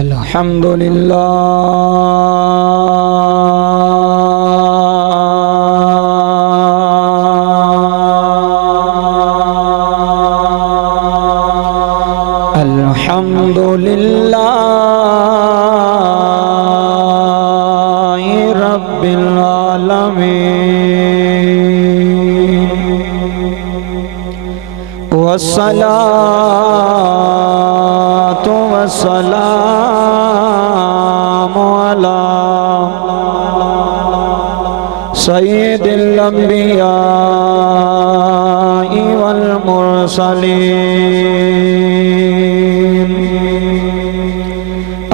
अल्हम्दुलिल्लाह अल्हम्दुलिल्लाह रब्बिल आलमीन वस्सलातु वस्सलामु अला सय्यिदिल अंबिया वल मुरसलीन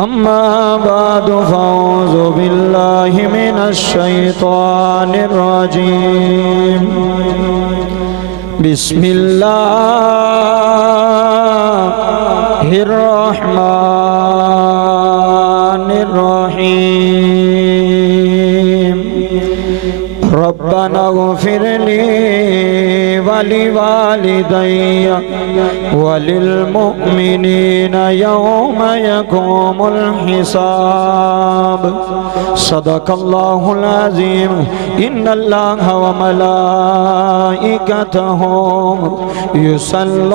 अम्मा बादु फ़अऊज़ु बिल्लाहि मिनश शैतानिर रजीम बिस्मिल्लाहिर रहमानिर रहीम रब्बना इग़फ़िरली वलिवालिदैय वलिल मुअ्मिनीना यौमा यक़ूमुल हिसाब सदक़ल्लाहुल अज़ीम इन्नल्लाहा व मलाइकतहु युसल्लूना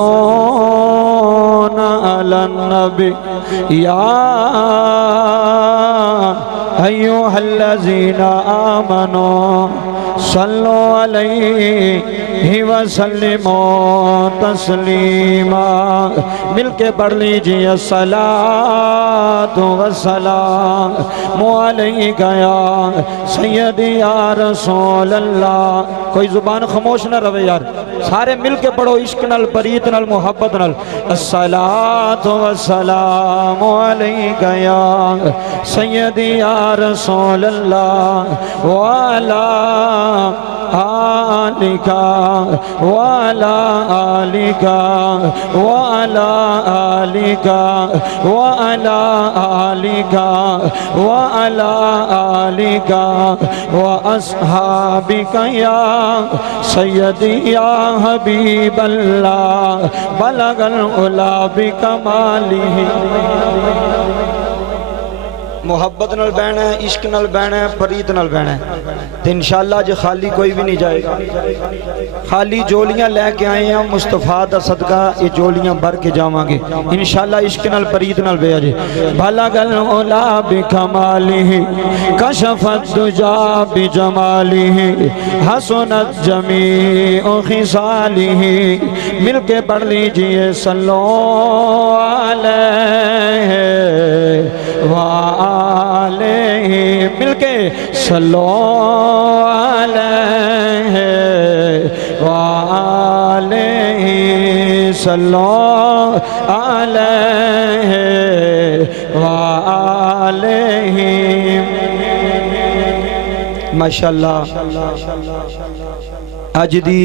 अलन नबी या अय्युहल्लज़ीना आमनू सल्लु अलैहि वसल्लिमू तस्लीमा। मिलके पढ़ लीजिए अस्सलातु वस्सलामु अलैका या सय्यदी या रसूल अल्लाह। कोई जुबान खामोश न रहे यार, सारे मिलके पढ़ो इश्क नाल प्रीत नाल मोहब्बत नाल। अस्सलातु वस्सलामु अलैका या सय्यदी या रसूल अल्लाह वाला आलिका वाला आलिका वाला आलिका वाला आलिका वाला आलिका व अस्हाबिका या सय्यदी या हबीबल्लाह बलगल उला बिकमालिही। मुहब्बत नाल बहना है, इश्क नाल बहना है, प्रीत नाल बहना है तो इंशाअल्लाह अज खाली कोई भी नहीं जाएगा। खाली जोलियां लैके आए हैं मुस्तफा दा सदका, ये जोलियां भर के जावांगे इंशाअल्लाह। इश्क नाल प्रीत नाल बेया जे भलगल उला बिकमालिही कशफत दुजा बिजमालिही हसनत जमीउ खिसालिही। मिलके पढ़ लीजिए सल्लो अलैहि वालेही। मिलके सल्लो अलैहि वालेही सल्लो अलैहि वालेही। माशाअल्लाह अज दी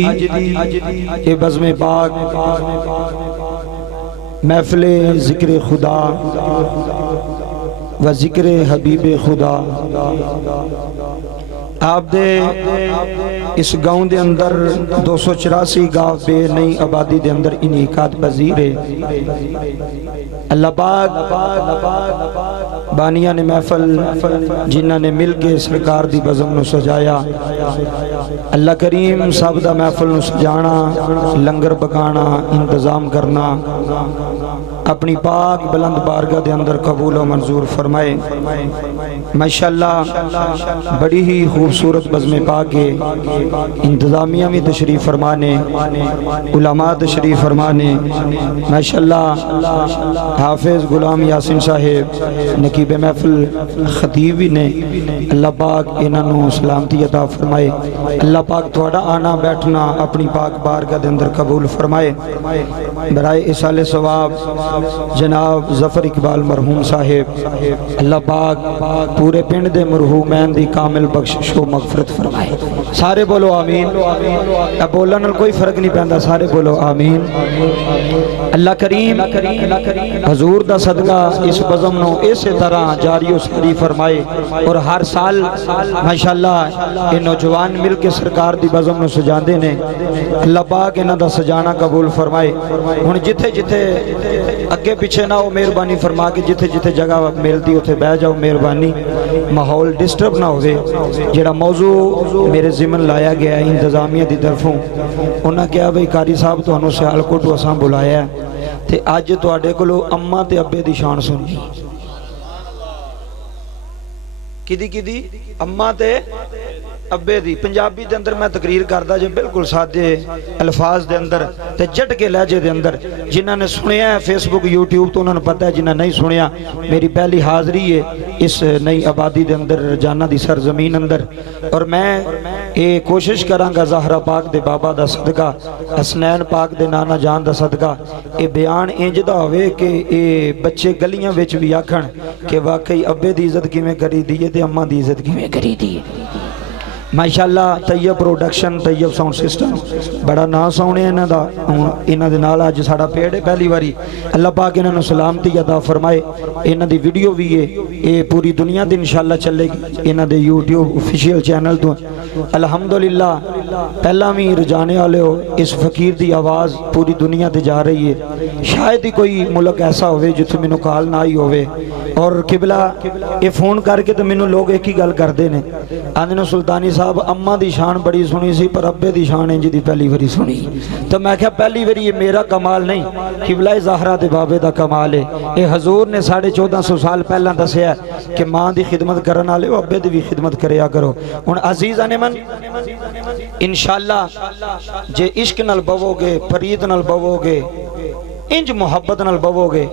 ये बज़्म पाक महफ़िल ज़िक्र खुदा व ज़िक्र हबीब खुदा आप दे इस गाँव के अंदर 284 गाँव बे नई आबादी के अंदर इनकाद पजीर है। अल्लाह पाक बानिया ने महफल जिन्हों ने मिल के सरकार दी बज़म नूं सजाया। अल्लाह करीम सब दा महफल नूं सजाना, लंगर पकाना, इंतजाम करना अपनी पाक बुलंद बारगाह के अंदर कबूल व मंजूर फरमाए। माशाअल्लाह बड़ी ही खूबसूरत बज़्म पाक है। इंतजामिया भी तशरीफ़ फरमाने, उलमा तशरीफ़ फरमाने। माशाअल्लाह हाफिज़ गुलाम यासिन साहेब नकीब महफिल खतीब भी ने। अल्लाह पाक इन्हों सलामती अता फरमाए। अल्लाह पाक थोड़ा आना बैठना अपनी पाक बारगाह के अंदर कबूल फरमाए। बराए इसाले सवाब जनाब ज़फ़र इकबाल मरहूम साहेब अल्लाह पाक पूरे पिंड दे मरहूमैन दी कामिल बख्शिश व मग़फ़िरत फरमाए। सारे बोलो आमीन। अब बोलने नाल कोई फर्क नहीं पैंदा, सारे बोलो आमीन। अल्लाह करीम हजूर दा सदका इस बज़म नो इस तरह जारी सारी फरमाए और हर साल माशाअल्लाह ये नौजवान मिल के सरकार दी बज़म नो सजांदे ने। अल्लाह पाक इन्हां दा सजाना कबूल फरमाए। हुण जिथे जिथे अगे पिछे ना हो मेहरबानी फरमा के जिथे जिथे जगह मिलती उत्थे बह जाओ, मेहरबानी माहौल डिस्टर्ब ना होवे। जेड़ा मौजू मेरे जिम्मन लाया गया इंतजामिया की तरफों, उन्हें कहा भाई कारी साहब तुहानू सियालकोट असां बुलाया ते अज तुहाडे कोलों अम्मा ते अब्बे दी शान सुननी। किदी किदी? अम्मा ते अब्बे दी। पंजाबी दे अंदर मैं तकरीर करदा जे बिल्कुल सादे अल्फाज दे अंदर ते झट के लहजे दे अंदर। जिन्हां ने सुनिया है फेसबुक यूट्यूब तो उन्होंने पता है, जिन्हां नहीं सुनिया मेरी पहली हाज़री है इस नई आबादी दे अंदर रजाना दी सरजमीन अंदर। और मैं ये कोशिश करांगा ज़हरा पाक दे बाबा दा सदका, हसनैन पाक दे नाना जान दा सदका, ये बयान इंज दा होवे कि ये बच्चे गलियां विच भी आखण कि वाकई अब्बे दी इज्जत किवें करी दी है ते अम्मा दी इज्जत किवें करी दी है। माशाअल्लाह Tayyab production, Tayyab sound system, बड़ा ना सोने इन्हां दा। हुण इन्हां दे नाल अज साडा पेड़ है पहली बारी। अल्लाह पाक इन्हां नूं सलामती अता फरमाए। इन्हां दी वीडियो भी है, ये पूरी दुनिया ते इंशाअल्लाह चलेगी इन्हां दे यूट्यूब ऑफिशियल चैनल तो। अल्हम्दुलिल्लाह पहला भी रजाने वाले हो, इस फकीर दी आवाज़ पूरी दुनिया ते जा रही है। शायद ही कोई मुल्क ऐसा होवे जिथे मैनूं कॉल ना आई होवे। और किबला ये फोन करके तो मैनूं लोग एक ही गल करते हैं, आंदे ने सुल्तानी साहब अम्मा दी शान बड़ी सुनी सी पर अब्बे दी शान इंज दी पहली बारी सुनी। तो मैं क्या पहली बारी ये मेरा कमाल नहीं, किबला ज़हरा दे बाबे दा कमाल है। ये हजूर ने 1450 साल पहला दसिया कि माँ की खिदमत करने वाले अब्बे की भी खिदमत करया करो। हुण अजीज़ां ने मन इंशाअल्लाह जे इश्क नाल बवोगे, फरीद नाल बवोगे, इंज मुहब्बत नाल बवोगे।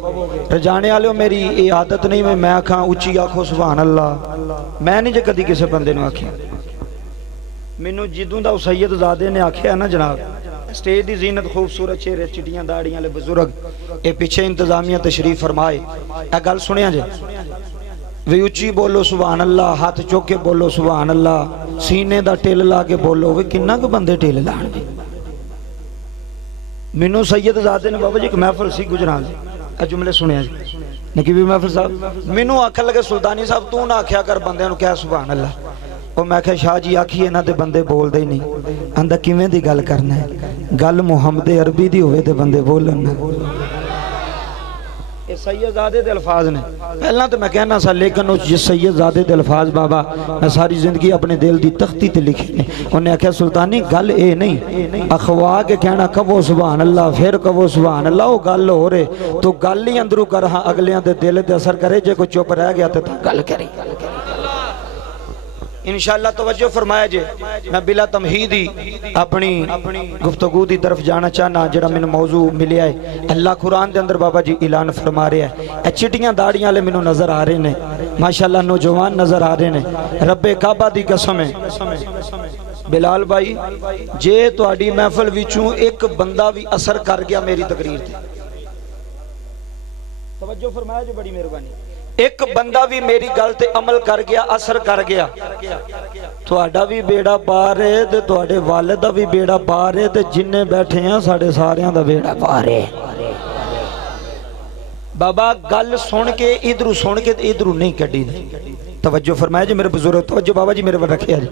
रजाने वाले मेरी ये आदत नहीं मैं आखा उच्ची आखो सुभान अल्लाह। मैं नहीं जे कदी किसी बंदे नूं आखिया, मैनू जिदों दा सैयद ज़ादे ने आखिया ना जनाब, स्टेज की जीनत खूबसूरत चेहरे चिटियां दाड़ियां वाले बुजुर्ग ये पीछे इंतजामिया तशरीफ फरमाए। यह गल सुनिया जे वे उच्ची बोलो सुभान अल्लाह, हाथ चुक के बोलो सुभान अल्लाह, सीने दा टिल ला के बोलो। वे किन्ना क बंदे टिल लाणगे। मैनू सैयद ज़ादे ने बाबा जी एक महफल सी गुजराल जी, जुमले सुनिया जी नकी भी महफल साहब मैनू आखन लगे सुल्तानी साहब तू ना आख्या कर बंदे नूं क्या सुभान अल्लाह। और मैं क्या शाह जी आखिए इन्हां दे बंदे बोलते ही नहीं। आंदा किवें दी गल करना है, गल मुहम्मद अरबी दी होवे ते बंदे बोलन ना। ये सैयदजादे दे अल्फाज ने। पहला तो मैं कहना सा, लेकिन उस जिस सैयदजादे दे अल्फाज बाबा मैं सारी जिंदगी अपने दिल की तख्ती ते लिखे ने। उन्हें आख्या सुल्तानी गल ये नहीं अखवा के कहना कवो सुभान अल्लाह फिर कवो सुभान अल्लाह, वो गल हो रहे तो गल ही अंदरों कर, हाँ अगलियां दे दिल ते असर करे। जे कोई चुप रह गया तो गल करी। इंशाअल्लाह तवज्जो फरमाया जे। मैं बिला तमहीदी अपनी गुफ्तगू की तरफ जाना चाहना। जरा मैंने मौजू मिले है अल्लाह कुरान के अंदर बाबा जी ऐलान फरमा रहा है। चिटियां दाड़ियां वाले मैनू नजर आ रहे ने, माशाअल्लाह नौजवान नजर आ रहे ने। रब्बे काबा दी कसम है बिलाल भाई, जे तुहाडी महफल विचों एक बंदा भी असर कर गया मेरी तकरीर ते, तवज्जो फरमाया जे, बड़ी मेहरबानी। एक बंदा भी मेरी गल ते अमल कर गया, असर कर गया, तुहाडा भी बेड़ा पार है ते तुहाडे वालिद दा भी बेड़ा पार है ते जिन्ने बैठे हैं साडे सारियां दा बेड़ा पार है। बाबा गल सुन के इधरों सुन के इधरों नहीं कड्डी दी। तवज्जो फरमाया जी मेरे बुजुर्ग, तवज्जो बाबा जी मेरे पर रखे जी।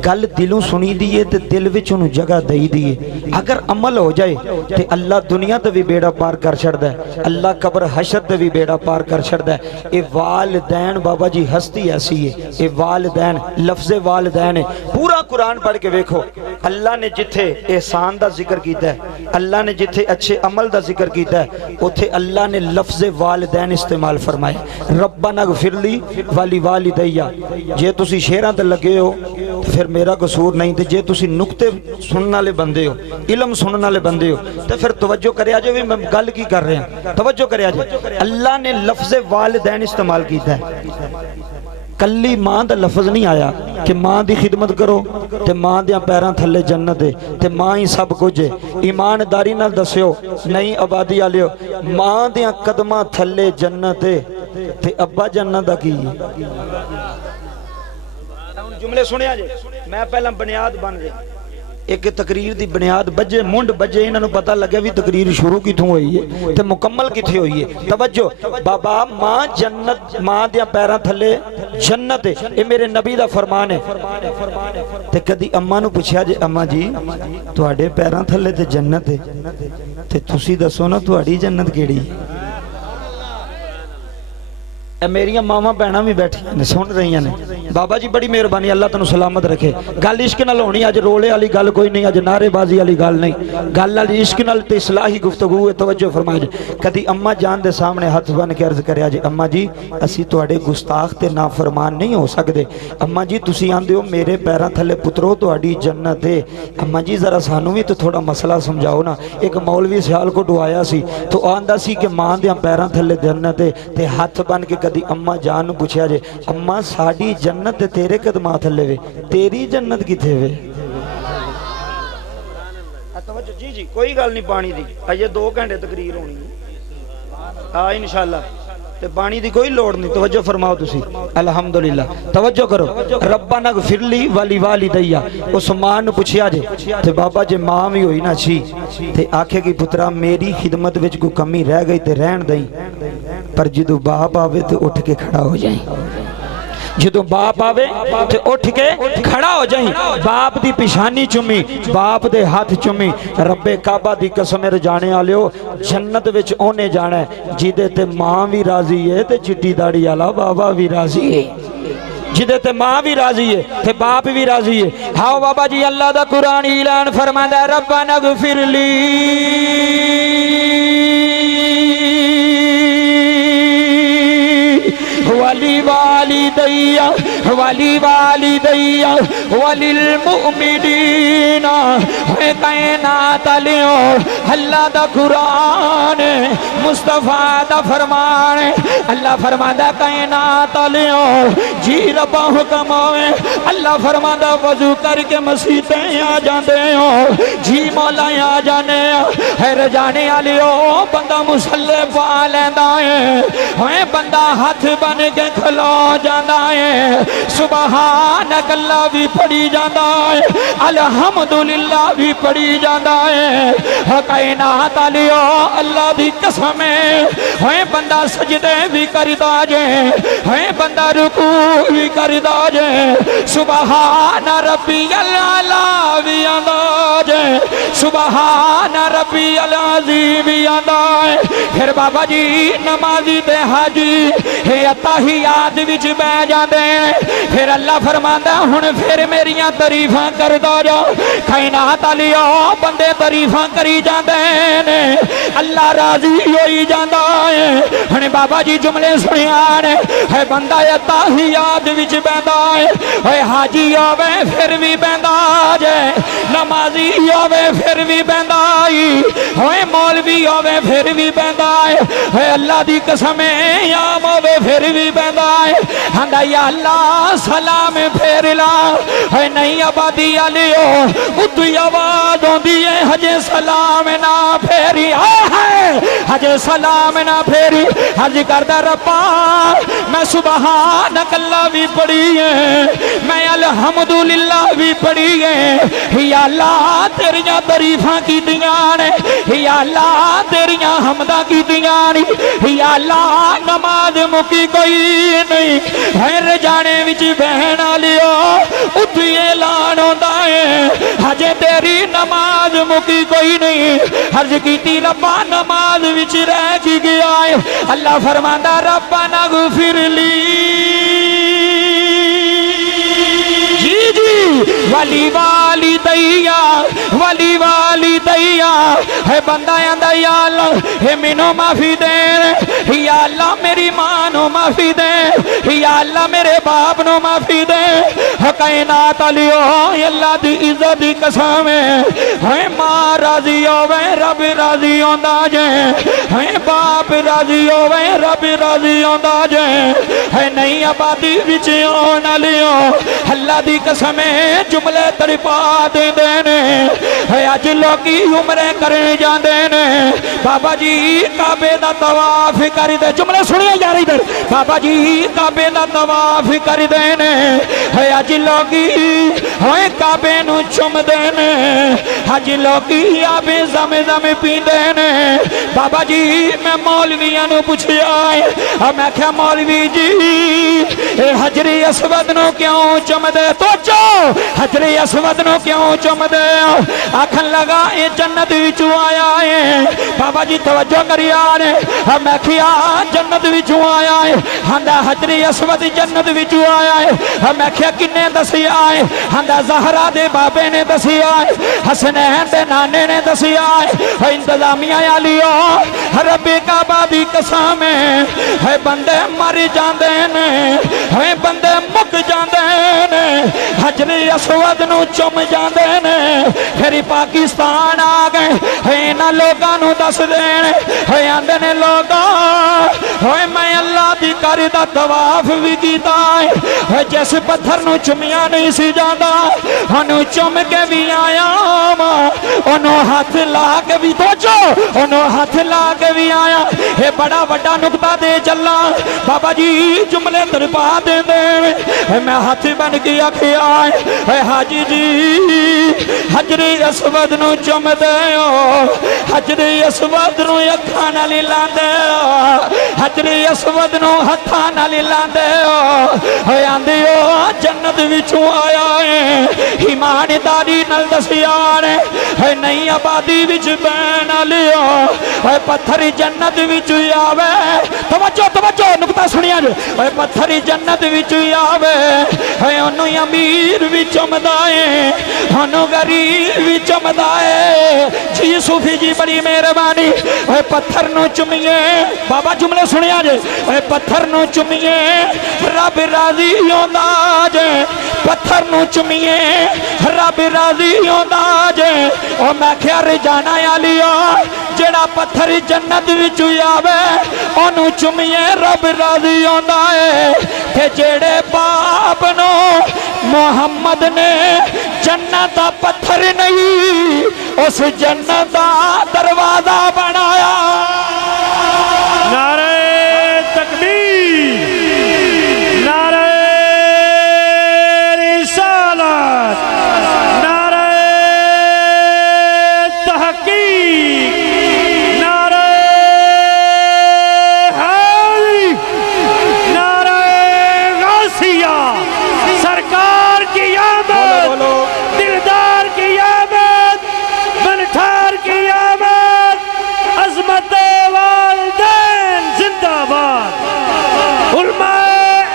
गल दिलों सुनी दी है तो दिल विच उन्होंने जगह दई दी है। अगर अमल हो जाए तो अल्लाह दुनिया ते भी बेड़ा पार कर छड़दा है, अल्लाह कब्र हशर ते भी बेड़ा पार कर छड़दा है। ये वालिदैन बाबा जी हस्ती ऐसी है, ये वालिदैन लफ्ज़े वालिदैन है। पूरा कुरान पढ़ के वेखो, अल्लाह ने जिथे एहसान का जिक्र किया है, अल्लाह ने जिथे अच्छे अमल का जिक्र किया है, उथे अल्लाह ने लफ्ज़े वालिदैन इस्तेमाल फरमाए। रब्बना गफिरली वाली वालिदैया। जे तुसी शेरां ते लगे हो तो फिर मेरा कसूर नहीं, तो जे तुसी नुक्ते सुनने वाले बंदे हो, इलम सुनने वाले बंदे हो, तो फिर तवज्जो करिया जे भी मैं गल की कर रहा। तवज्जो करिया जे अल्लाह ने लफ्ज़े वालिदैन इस्तेमाल किया है। कली मां दा लफ्ज़ नहीं आया कि मां की खिदमत करो तो मां दियां पैरां थल्ले जन्नत है ते मां ही सब कुछ है। ईमानदारी नाल दस्यो नहीं आबादी वालियो, मां दियां कदमां थल्ले जन्नत है ते अब्बा जन्नत दा की जुमले सुनिया जे मैं पहला बुनियाद बन गई एक तकरीर दी बुनियाद बजे मुंड बजे इन्होंने पता लगे भी तकरीर शुरू किथों हुई है ते मुकम्मल किथे हुई है। तवज्जो बाबा मां जन्नत मां दे पैरां थले जन्नत है, ये मेरे नबी दा फरमान है। ते कदी अम्मा नु पूछया जे अम्मा जी तुहाडे पैरां थले ते जन्नत है ते तुसी दसो ना तुहाडी जन्नत केड़ी है। मेरिया मावा भैन भी बैठिया ने सुन रही ने। बाबा जी बड़ी मेहरबानी अल्लाह तेन सलामत रखे। गल इश्क नाल होनी अज रोले वाली गल कोई नहीं, अज नारेबाजी वाली गल नहीं, गल अज इश्क नाल ते इस्लाही गुफ्तगू है। तवज्जो फरमाए जी। कदी अम्मा जान दे सामने हथ बन के अर्ज करया जी अम्मा जी असी तुहाडे गुस्ताख ते नाफरमान नहीं हो सकते। अम्मा जी तुसी आंदे हो मेरे पैरां थले पुत्रो तुहाडी जन्नत है। अम्मा जी जरा सानू भी तो थोड़ा मसला समझाओ ना। एक मौलवी सियालकोट आया सी तो आंदा सी कि मां दे पैरां थले जन्नत है ते हथ बन के कदी अम्मा जान पूछया जे अम्मा साडी जन्नत तेरे कदमां थले वे, तेरी जन्नत किथे वे। जी जी कोई गल नहीं पानी दी अजे 2 घंटे तकरीर होनी है हाँ इंशाअल्लाह ते पानी दी कोई लोड़ नहीं। तवज्जो फरमाओ तुसी अल्हम्दुलिल्लाह तवज्जो करो। रब्बाना गफिरली वाली वालिदैया उस मां नु पूछया जे ते बाबा जे मां भी होई ना छी ते आखेगी पुत्रा मेरी खिदमत विच कोई कमी रह गई ते रहन दई, पर जदों बाप आवे तो उठ के खड़ा हो जाए। जो बाप आवे तो उठ के खड़ा हो जाए। बाप दी पिछानी चुमी बाप दे हाथ चुमी। रब्बे काबा दी कसम जाने वालियो जन्नत विच ओने जाना है जिदे ते मां भी राजी है ते चिट्टी दाड़ी वाला बाबा भी राजी है। जिदे ते मां भी राजी है ते बाप भी राजी है। हाँ बाबा जी अल्लाह दा कुरान ऐलान फरमांदा रब्बना गफिरली वाली वालिदैया वाली वालिदैया वलिल मुमिनीना है कायनात लियो। अल्लाह दा कुरान मुस्तफा दा फरमान अल्लाह फरमांदा कायनात लियो जी रब्बा हुक्म होवे। अल्लाह फरमांदा वजू करके मसीते आ जाते हो जी मौला आ जाने है रजाने वालियो। बंदा मुसल्ले पा लैंदा है बंदा हाथ बन के खलो जाता है सुबहान अल्लाह भी पढ़ी जाता है अल्हम्दुलिल्लाह भी पढ़ी जाता है। कायनात आलियो अल्लाह दी कसम है बंदा सजदे भी करदा जे है बंदा रुकू भी करदा जे सुबहान रब्बियल आला भी आंदा जे सुबहान रब्बियल अज़ीम भी आंदा है। फिर बाबा जी नमाजी ते हाजी हे अत्ताहियात विच बह जाते हैं। फिर अल्लाह फरमांदा हुण फिर मेरियां तारीफां करदा जा। कायनात आलियो बंदे तारीफां करी जाते ने अल्लाह राजी होई जांदा है। हुण बाबा जी जुमले सुनिया ने है बंदा अत्ताहियात विच बहदा है हाजी आवे फिर भी बहदा जे नमाजी आवे फिर भी बहदा है मौलवी आवे फिर भी बहदा है अल्लाह दी कसम आम आवे फिर भी बहदा है। हंदा या अल्लाह सलाम फेर ला है नहीं आबादी आलियो उतु आवाज आंदी है हजे सलाम ना फेरी है हजे सलाम ना फेरी हज करदा रब्बा मैं सुबहान अल्लाह भी पढ़ी है मैं अल्हम्दुलिल्लाह भी पढ़ी है। या अल्लाह तेरियां तारीफां कीतियां ने या अल्लाह तेरियां हमदां कीतियां ने या अल्लाह नमाज मुकी कोई नहीं है जाने विच बहन लियो उतु ऐलान होंदा है हजे तेरी नमाज मुकी कोई नहीं। हर्ज कीती रब्बा नमाज विच रह की गया है। अल्लाह फरमांदा रब्बाना गफिरली जी जी वाली वालिदैया है बंदा आंदा या अल्लाह हे मैनू माफी दे या अल्लाह मेरी मां नो माफी दे या अल्लाह मेरे बाप नो माफी दे। कायनात आलियो अल्लाह दी इज्जत दी कसम है मां राजी होवे रब राजी होंदा जे है बाप राजी होवे रब राजी होंदा जे है नहीं आबादी विच आउण वालियो अल्लाह दी कसम जुमले तड़पा देंदे ने है अज लोकी उमरे करे जांदे ने बाबा जी काबे दा तवाफ करदे जुमले सुनिए यार इधर बाबा जी काबे दा तवाफ करदे ने है अज लोगी होए काबे नू चुमदे ने अज लोगी आबे ज़म-ज़म पींदे ने बाबा जी मैं मौलवियां नू पुछया मैं क्या मौलवी जी ए हजरे असवद नू क्यों चुमदे तो चो हजरे असवद नू क्यों चुमदे आखन लगा ये जन्नत विचों आया है बाबा जी तवज्जो करिया ने मैं क्या जन्नत विचों आया है हंदा हजरे असवद जन्नत विचों आया है मैं क्या किन्ने दसिया है हंदा ज़हरा दे बाबे ने दसिया है हसनैन दे नाने ने दसिया है इंतजामिया आलियो रब्बे काबा दी कसम है बंदे मर जांदे ने है बंदे मुक जांदे ने हजरे असवद नू चुम जांदे ने फिर पाकिस्तान आ गए इन्हां लोगां नू दस देण है आंदे ने लोगा होए मैं अल्लाह दी घर दा तवाफ भी कीता है जिस पत्थर नू चुमिया नहीं सी जांदा ओनू चुम के भी आया वा ओनू हाथ ला के भी तोजो ओनू हाथ ला के भी आया ये बड़ा वड्डा नुकता दे चला बाबा जी जुमले दरपा दे मैं हाथ बन के आखिया है हाजी जी हजरे असवद नू चुमदे हजरे असवद नू अखां नाल लांदे हजरे असवद नू हत्थां नाल लांदे आंदे जन्नत विचों आया है ईमानदारी नाल दसिया है नहीं आबादी विच बैन लियो है पत्थर जन्नत विच आवे तवज्जो तवज्जो नुकता सुनिया जो है पत्थर जन्नत विच आवे है ओनू अमीर भी चुमदा है ओनू गरीब भी चुमदा है जी सूफी जी बड़ी मेहरबानी है पत्थर नू चुमिए बाबा जुमले सुनिया जे है पत्थर नू चुमिए रब राजी होंदा जे पत्थर नू चुमिए रब राजी होंदा जे ओ मैं क्या रिजाना आलिया जेड़ा पत्थर जन्नत विच आवे ओनू चुमिए रब राजी होंदा है ते जेड़े बाप नो मोहम्मद ने जन्नत दा पत्थर नहीं उस जन्नत दा दरवाजा बनाया नारे तकबीर नारे रिसालत नारे तहकीक नारे हैदरी नारे गासिया सरकार की आमद दिलदार की आमद बनठार की आमद अजमत वालिदैन जिंदाबाद उलमा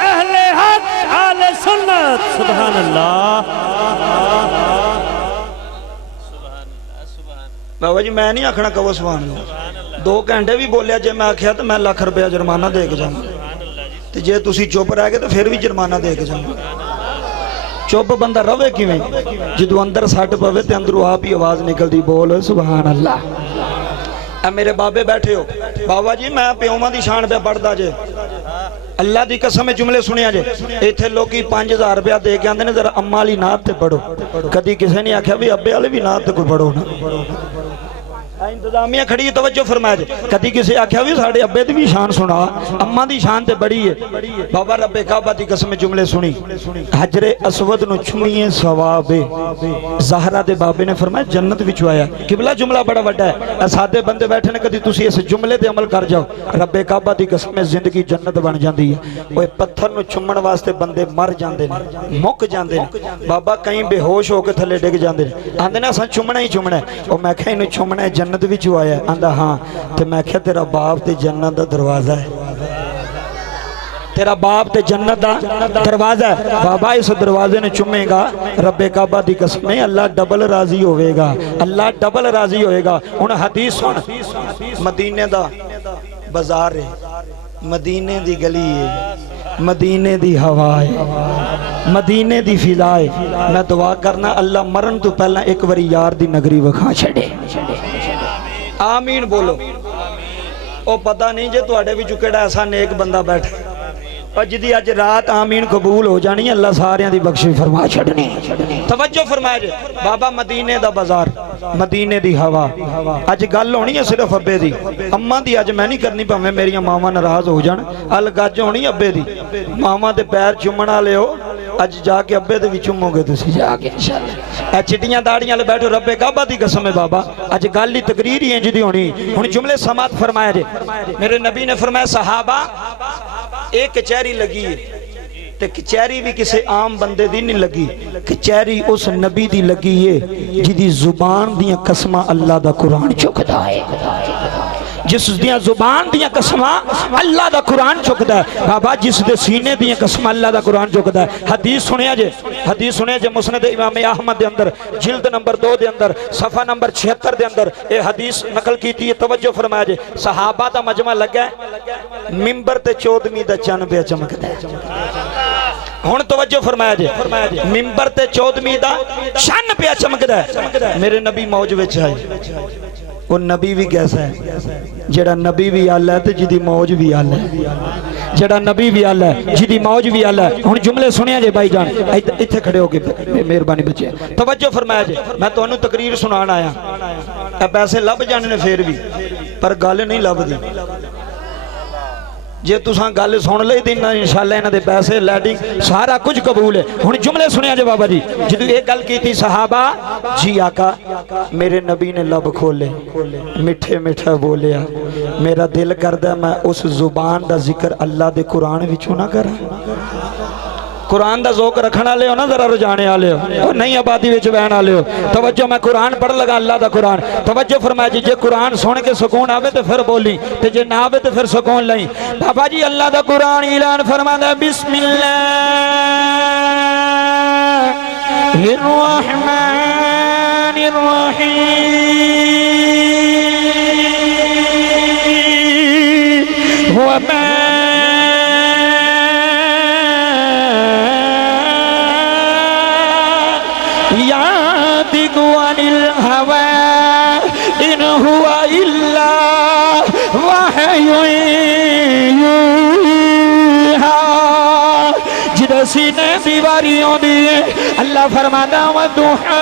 अहले हक आले सुन्नत सुभान अल्लाह बाबा जी मैं नहीं आखना कहो सुभान अल्लाह 2 घंटे भी बोलिया जे मैं आख्या तो मैं लाख रुपया जुर्माना दे के जाऊंगा ते जे तुसी चुप रह गए तो फिर भी जुर्माना दे के जाऊंगा चुप बंदा रवे किवें जदों अंदर सट पवे ते अंदरों आप ही आवाज निकलती बोल सुभान अल्लाह मेरे बाबे बैठे हो बाबा जी मैं प्योवा की शान पे पढ़ता जे अल्लाह की कसम है जुमले सुनिया जे इत्थे लोग 5000 रुपया दे के आंदे ने जरा अम्मा वाली नात ते पढ़ो कदी किसी ने आख्या भी अब्बे वाले भी नात कोई पढ़ो ना इंतजामिया खड़ी तवज्जो फरमाया जे कदी किसी आख्या भी साडे अब्बे दी भी शान सुना अम्मा दी शान ते बड़ी है बाबा रब्बे काबा दी कसम जुमले सुनी हजरे असवद नु छुमीए सवाब ज़हरा दे बाबे ने फरमाया जन्नत विच आया किबला जुमला बड़ा वड्डा है सादे बंदे बैठे ने कदी तुसी इस जुमले ते अमल कर जाओ रब्बे काबा दी कसम जिंदगी जन्नत बन जाती है ओए पत्थर नु चुमण वास्ते बंदे मर जांदे ने मुक जांदे ने बाबा कई बेहोश होके थले डिग जांदे ने आंदे ने असां चुमना ही चुमना ओ मैं कहा इनु चुमना है जन्नत विचों आया आंदा हाँ ते मैं क्या तेरा बाप ते जन्नत दा दरवाजा है तेरा बाप ते जन्नत दा दरवाजा है बाबा इस दरवाजे ने चुमेगा रब्बे काबा दी कसम है अल्लाह डबल राजी होवेगा अल्लाह डबल राजी होएगा हुण हदीस सुन मदीने दा बाजार है मदीने दी गली है मदीने दी हवा है मदीने दी फिजा है मैं दुआ करना अल्लाह मरन तो पहला एक बारी यार दी नगरी विखा छड़े आमीन बोलो ओ पता नहीं जे तुहाडे विचों किहड़ा ऐसा नेक बंदा बैठा और जिदी अज रात आमीन कबूल हो जानी है अल्लाह सारियां दी बख्शिश फरमा छड़नी। तवज्जो फरमाया जे बाबा मदीने दा बाजार मदीने दी हवा अज गल होनी है सिर्फ अब्बे दी अम्मा दी अज मैं नहीं करनी भावें मेरियां मावां नाराज हो जान। अल गज होनी अब्बे दी मावां दे पैर चुम्मण वाले हो अज जाके अब्बे दे भी चुमोगे तुसीं जाके इंशाअल्लाह। ए चिट्टियां दाड़ियां वाले बैठो रब्बे काबा दी कसम है बाबा अज गल ही तकरीर ही इंज दी होनी। हुण जुमले समात फरमाया जे मेरे नबी ने फरमाया सहाबा एक कचहरी लगी है ते कचहरी भी किसी आम बंदे दी नहीं लगी कचहरी उस नबी दी लगी है जिदी जुबान दियां कसमां अल्लाह दा कुरान चुकदा है। जिस दियां जुबान दियां कसमां अल्लाह दा कुरान चुकदा है बाबा जिस दे सीने दियां कसमां अल्लाह दा कुरान चुकदा है। हदीस सुनिया जे मुस्नद इमाम अहमद दे अंदर जिल्द नंबर 2 दे अंदर सफा नंबर 76 दे अंदर ये हदीस नकल कीती है। तवज्जो फरमाया जे सहाबा दा मजमा लगा मिंबर ते 14वीं दा चन्न पे चमकदा है। हुण तवज्जो फरमाया जे मिंबर ते 14वीं दा चन्न पे चमकदा है। मेरे नबी मौज विच आए वो नबी भी कैसा है जेड़ा नबी भी आला है ते जिदी मौज भी आला है जेड़ा नबी भी आला है जिदी मौज भी आला है। हुण जुमले सुनिया जे भाई जान इत्थे खड़े हो के मेहरबानी बच्चे तवज्जो फरमाया जे मैं तुहानू तकरीर सुनाण आया ए पैसे लभ जाने ने फिर भी पर गल नहीं लभदी जे तुसां गल सुन लई दी ना इंशाअल्लाह इन्हां दे पैसे लैटिंग सारा कुछ कबूल है। हुण जुमले सुनिया जे बाबा जी जदों ये गल कीती सहाबा जी आका मेरे नबी ने लब खोले मिठे मिठा बोलिया मेरा दिल करदा मैं उस जुबान दा जिक्र अल्लाह दे कुरान विचों ना करा। कुरान दा ज़ौक रखने वाले हो ना जरा रुझाने वाले हो नहीं आबादी विच बहन वाले हो। तवज्जो मैं कुरान पढ़ लगा अल्लाह दा कुरान तवज्जो फरमाया जी जे कुरान सुन के सुकून आवे तो फिर बोली ते जे ना आवे तो फिर सुकून नहीं। बाबा जी अल्लाह दा कुरान ऐलान फरमांदा बिस्मिल्लाहिर रहमानिर रहीम व मा सीने दीवारियों दी अल्लाह फरमादा वदुहा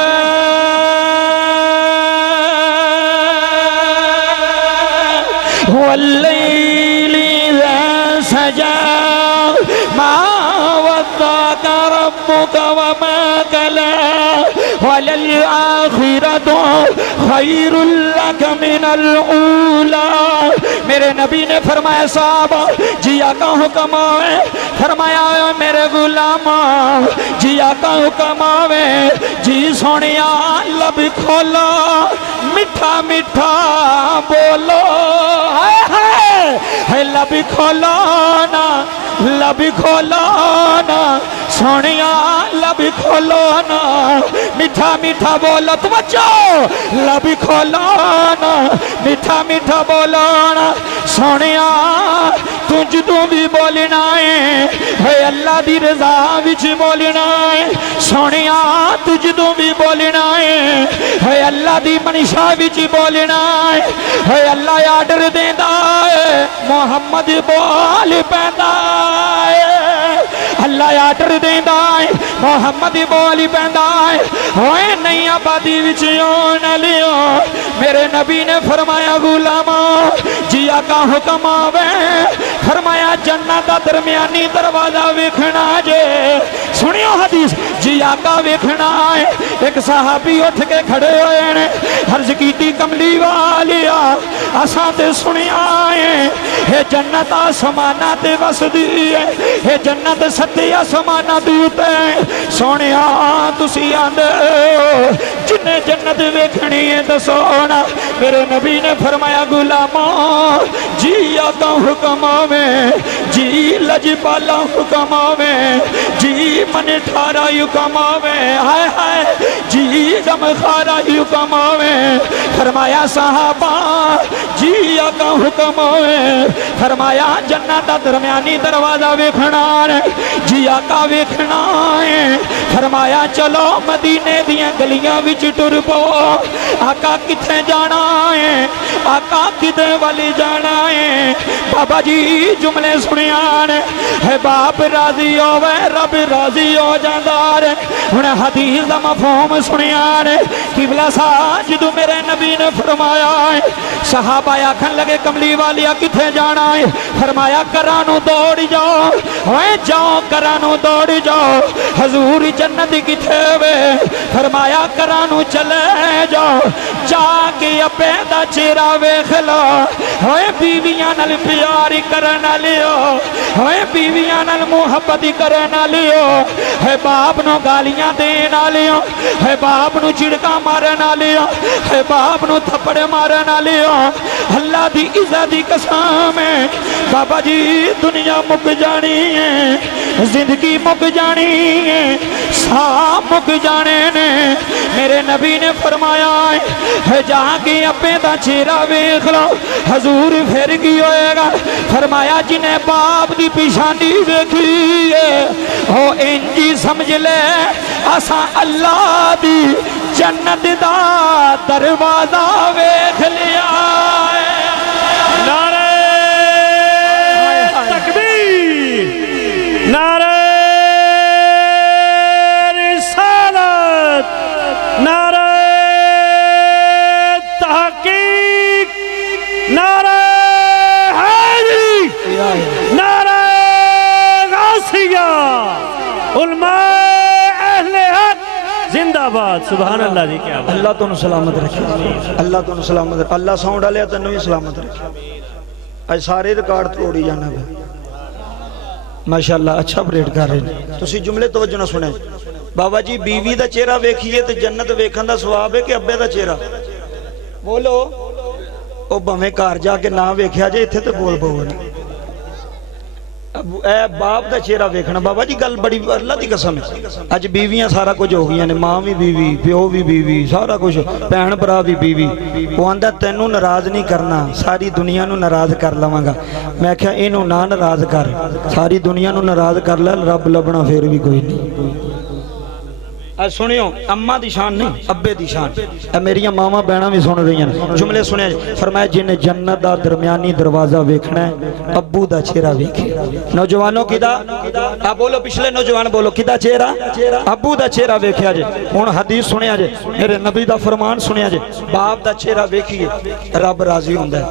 वल्लैलि इज़ा सजा मा वद्दाका रब्बुका वमा कला वलल आखिरतु खैरुल लक मिनल ऊला। मेरे नबी ने फरमाया साहब जिया का हुक्म आवे फरमाया मेरे गुलामा जिया का हुक्म आवे जी सोनिया लब खोलो मिठा मिठा बोलो है लब खोलो ना सोनिया लब खोलो ना मिठा मिठा बोलो तवज्जो लब खोलो ना मिठा मिठा बोलो ना सोनिया तू जदों भी बोलना है अल्लाह दी रजा विच बोलना है सोनिया तू जदों भी बोलना है अल्लाह दी मनशा विच बोलना है अल्लाह आर्डर देंदा है मोहम्मद बोल पैंदा है अल्लाह आर्डर देंदा है मोहम्मद बोल पैंदा है होए नहीं आबादी विच न लियो। मेरे नबी ने फरमाया गुलामा जिया का हुक्म आवे फरमाया जन्नत दा दरमियानी दरवाजा वेखना जे सुनियो हदीस जिया का वेखना है। एक सहाबी उठ के खड़े हुए ने अर्ज कीती कमली वालिया असां ते सुनिया है जन्नत आसमाना ते वसदी है जन्नत सत्ते आसमाना दे उत्ते सोनिया तुसी आंदे जिन्ने जन्नत वेखनी है दसो ना। मेरे नबी ने फरमाया गुलामा जी आका हुक्म आवे जी लजपाला हुक्म आवे जी मन ठारा यू कमावे, हाय हाय जी गम खारा यू कमावे। फरमाया सहाबा जी आका हुक्म होवे, फरमाया जन्नत दा दरम्यानी दरवाजा वेखना है, जी आका वेखना है। फरमाया चलो मदीने दियां गलियां विच टुर पो, आका किथे जाना है, आका किते वाली जाना है। बाबा जी जुमले सुनिया ने, है बाप राजी होवे रब राजी हो जांदा है। हुण हदीस दा मफहूम सुनिया ने, किबला सा जदों मेरे नबी ने फरमाया है, सहाबा आखन लगे कमली वालिया किथे जाना है। फरमाया घरां नूं दौड़ जाओ, ओए जाओ घरां नूं दौड़ जाओ, हजूर जन्नत किथे वे। फरमाया घरां नूं चले जाओ, जाके अब्बे दा चेहरा वेख लो, ओए बीवियां नाल प्यार करन वालियो, ओए बीवियां नाल मुहब्बत करन वालियो, है बाप नूं गालियां देण वालियो, है बाप नूं झिड़का मारन वालियो, है बाप नूं थप्पड़ मारन वालियो। अल्लाह दी इज्जत दी कसम है बाबा जी, दुनिया मुक जानी है, जिंदगी मुक जानी है, साह मुक जाने ने। मेरे नबी ने फरमाया है जाके अब्बे दा चेहरा वेख लो, हजूर फिर की होएगा। फरमाया जिन्हें बाप दी पेशानी देखी है, ओ इंजी समझ ले असा अल्लाह दी जन्नत दा दरवाजा वेख लिया। नारे तकबीर, नारे रिसालत, नारे तहकीक, नारे हैदरी, नारे गासिया, उलमा अहले हक जिंदाबाद। सुभान अल्लाह जी, क्या बात। अल्लाह तुम सलामत रखे, अल्लाह तुम सलामत रखे, अल्लाह सौं डालिया तेनों भी सलामत रखे। आज सारे रिकॉर्ड तोड़ी जाना है माशाअल्लाह, अच्छा परेड कर रहे हैं। तुसी जुमले तवज्जो ना सुने बाबा जी, बीवी दा चेहरा वेखिए तो जन्नत वेखन दा सवाब है कि अब्बे दा चेहरा? बोलो ओ भावें घर जाके ना वेख्या जे, इत्थे तो बोल पवो ना। ए बाप दा चेहरा वेखना बाबा जी, गल बड़ी अल्लाह दी कसम है। अज बीवियां सारा कुछ हो गई ने, मां भी बीवी, प्यो भी बीवी, सारा कुछ, भैन भरा भी बीवी। वो आंदा तेनू नाराज नहीं करना, सारी दुनिया नू नाराज कर लवांगा। मैं आख्या इनू ना नाराज कर, सारी दुनिया नू नाराज कर ले, रब लभना फिर भी कोई नहीं। आज सुनियो, अम्मा दी शान नहीं अब्बे दी शान। मेरिया मावा बहना भी सुन रही हैं, जुमले सुने। फरमाया जिन्हें जन्नत दा दरम्यानी दरवाजा वेखना है, अब्बू दा चेहरा वेखे। नौजवानों किदा आ बोलो, पिछले नौजवान बोलो किदा चेहरा? अब्बू दा चेहरा वेख्या जे। हुण हदीस सुनिया जे, मेरे नबी दा फरमान सुनिया जे, बाप दा चेहरा वेखिए रब राजी हुंदा है,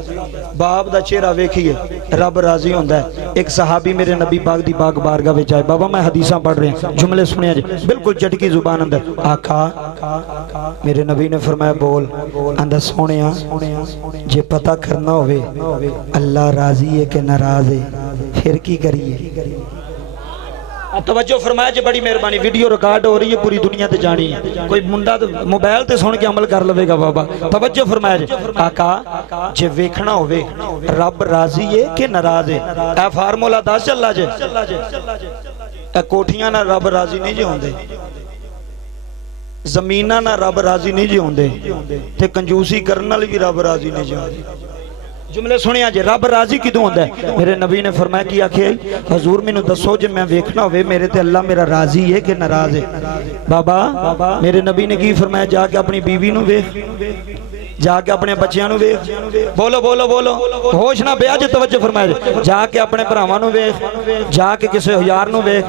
बाप दा चेहरा वेखिए रब राजी हुंदा है। एक सहाबी मेरे नबी पाक दी पाक बारगाह विच आए, बाबा मैं हदीसां पढ़ रहा, जुमले सुनिया जे, बिल्कुल झटकी जुबान अंदर। आका मेरे नबी ने फरमाया बोल, अंदर सोनिया जे पता करना होवे अल्लाह राजी है कि नाराज है, फिर की करिए? तवज्जो फरमाया जी, बड़ी मेहरबानी। वीडियो रिकॉर्ड हो रही है, पूरी दुनिया ते जानी है, कोई मुंडा तो मोबाइल ते सुन के अमल कर लवेगा बाबा। तवज्जो फरमाया जी, आका जे वेखना होवे रब राजी है कि नाराज है, ए फार्मूला दस चला जे। ए कोठियां ना रब राजी नहीं जे होंदे, जमीना ना रब राजी नहीं जी होंदे, ते कंजूसी करने वाले भी रब राजी नहीं जी होंदे। जुमले सुनिया जे, रब राजी किदों होंदा है? मेरे नबी ने फरमाया कि आखे हजूर मैनू दसो जे मैं वेखना होवे मेरे ते अल्लाह मेरा राजी है कि नाराज है? बाबा मेरे नबी ने की फरमाया, जाके अपनी बीवी नू वेख, जाके अपने बच्चों नू वेख। बोलो बोलो बोलो, होश ना बेआ जे, तवज्जो फरमाया। जाके अपने भरावां नू वेख, जाके किसी यार नू वेख।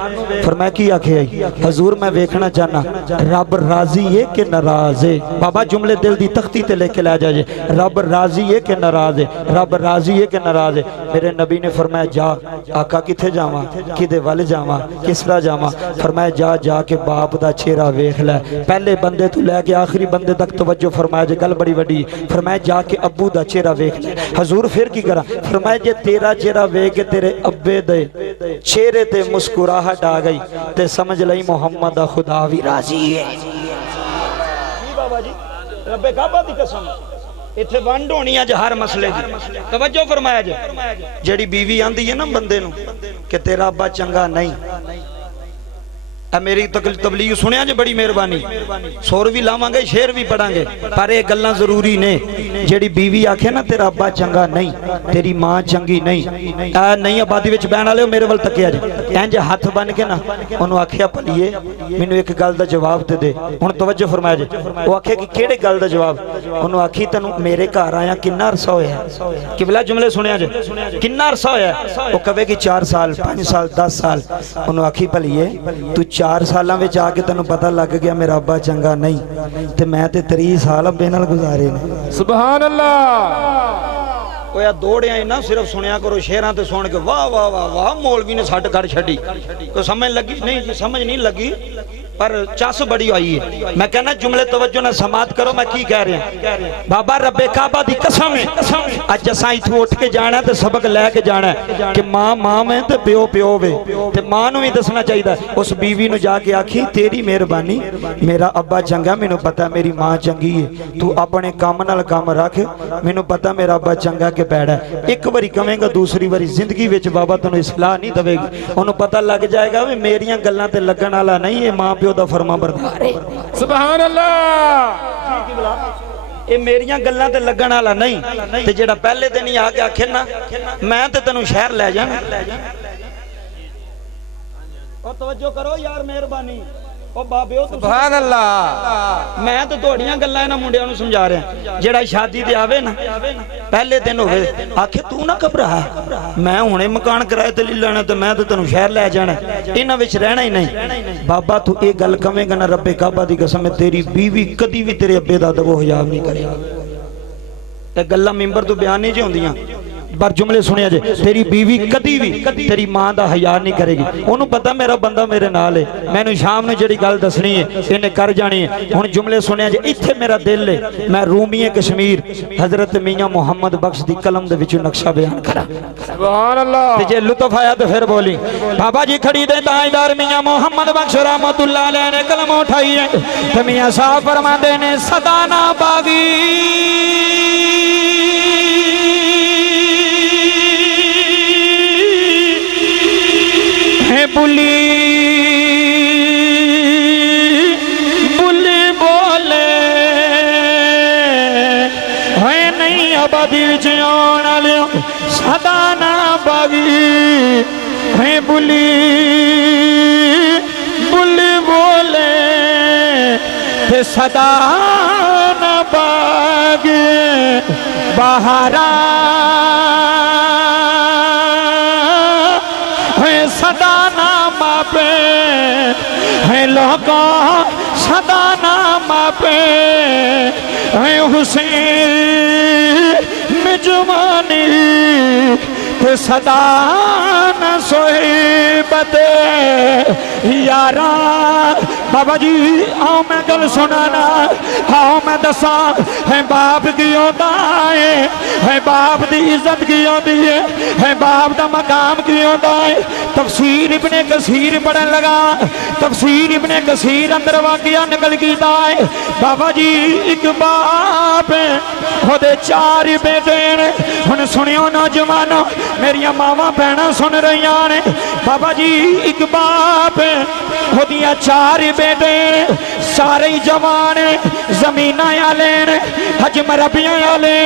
फरमाया की आखे हजूर मैं वेखना चाहना रब राजी है कि नाराज है? बाबा जुमले दिल दी तख्ती ते लेके ला जाए, रब राजी है कि नाराज है, रब राजी है कि नाराज है? मेरे नबी ने फरमाया जा। आका किथे जावां, किदे वल जावां, किस तरह जावां? फरमाया जा जाके बाप दा चेहरा वेख ले, पहले बंदे तो लैके आखिरी बंदे तक। तवज्जो फरमाया जे, गल बड़ी वड्डी। फरमाया जाके अब्बू दा चेहरा वेख ले। हजूर फिर की करा? फरमाया जे तेरा चेहरा वेख के तेरे अब्बे दे चेहरे ते मुस्कुराहट आ गई ते समझ लई मोहम्मद दा खुदा भी राजी है। बाबा जी रब्बे काबा दी कसम, इत्थे वंड होनी अज हर मसले दी। तवज्जो फरमाया जे, जेड़ी बीवी आंदी है ना बंदे नू कि तेरा अब्बा चंगा नहीं, मेरी तबलीग सुनिया जे बड़ी मेहरबानी सुर भी लावांगे शेर भी पढ़ांगे पर ये गल्लां जरूरी ने जेड़ी बीवी आखे ना तेरा अब्बा चंगा नहीं तेरी मां चंगी नहीं नहीं आबादी विच बहन वाले मेरे वल तकिया जे इंज हथ बन के ना ओनू आखिया भलीए मैनू एक गल दा जवाब दे हुण तवज्जो फरमाया जे वो आखे कि केड़े गल दा जवाब ओनू आखी तैनू मेरे घर आया किन्ना अरसा होया किबला जुमले सुनिया जे किन्ना अरसा होया वो कहे कि 4 साल 5 साल 10 साल ओनू आखी भलीए तू 4 सालों में आके तेन पता लग गया मेरा अब्बा चंगा नहीं ते मैं ते 30 साल अब्बे नाल गुजारे ने सुभान अल्लाह ओया दौड़िया ही ना सिर्फ सुनिया करो शेरां ते सुन के वाह वाह वाह वाह मौलवी ने सट कर छड़ी कोई समझ लगी नहीं जी समझ नहीं लगी पर चस बड़ी आई है मैं कहना जुमले तवज्जो ना समात करो मैं की कह रहा बाबा रब्बे काबा दी कसम है अज असां इथों उठ के जाना ते सबक लैके जाना कि मां मां में ते प्यो प्यो वे ते मां नूं भी दसना चाहिए उस बीवी नूं जाके आखी तेरी मेहरबानी मेरा अब्बा चंगा मैनू पता मेरी मां चंगी है तू अपने काम नाल काम रख मैनू पता मेरा अब्बा चंगा के पैड़ा एक बारी कवेंगा दूसरी बारी जिंदगी विच बाबा तैनूं इस्लाह नहीं देवेगी उन्होंने पता लग जाएगा भी मेरियां गल्लां ते लगण वाला नहीं है मां दा फरमा बरदार है सुभान अल्लाह ये मेरियां गल्लां ते लगण वाला नहीं ते जेड़ा पहले दिन ही आके आखे ना मैं ते तैनूं शहर ले जाना ओ तवज्जो करो यार मेहरबानी ओ बाबियो सुभान अल्लाह मैं तो तोड़ियां गल्लां इन्हां मुंडियां नूं समझा रहा जेड़ा शादी ते आवे ना पहले दिन होवे आखे तू ना घबरा मैं हुणे मकान किराए ते ले लेना ते मैं तो तैनूं शहर ले जाना इन्हां विच रहना ही नहीं बाबा तू ये गल कवेंगा ना रब्बे काबा दी कसम है तेरी बीवी कदी भी तेरे अब्बे दा दबो हिजाब नहीं करेगी ये गल्लां मिंबर तो बयान नहीं जी होंदियां पर जुमले सुनिया जे तेरी बीवी कदी भी तेरी मां दा हया नहीं करेगी ओनू पता मेरा बंदा मेरे नाल है मैनू शाम नूं जेड़ी गल दसनी है इन्हें कर जानी है हुण जुमले सुनिया जे इत्थे मेरा दिल है मैं रूमीए कश्मीर हजरत मियां मोहम्मद बख्श दी कलम दे विचों नक्शा बयान करा सुभान अल्लाह ते जे लुत्फ आया तो फिर बोली बाबा जी खड़ी दे ताजदार मियां मोहम्मद बख्श रहमतुल्लाह अलैह ने कलम उठाई है ते मियां साहब फरमांदे ने सदाना बागी बुली बुली बोले है नहीं आबादी विच आउण वालिओ सदा ना बागी है बुली बुली बोले ते सदा ना बागी बहारा सदा नाम पे है लोगों सदा नाम पे है हुसैन मिजमानी ते सदा न सोहबत यारा बाबा जी आओ मैं गल सुनाना आओ मैं दसा है बाप की होता है बाप की इज्जत की होती है बाप का मकाम की होता है तफसीर इब्ने कसीर पढ़न लगा तफसीर इब्ने कसीर अंदर वाकिया नकल कीता है बाबा जी एक बाप ओदे 4 बेटे ने हुण सुनियो नौजवानों मेरिया मावां भैणां सुन रही ने बाबा जी एक बाप ओदियां 4 बेटे सारे ही जवान जमीन वाले हजम रबिया वाले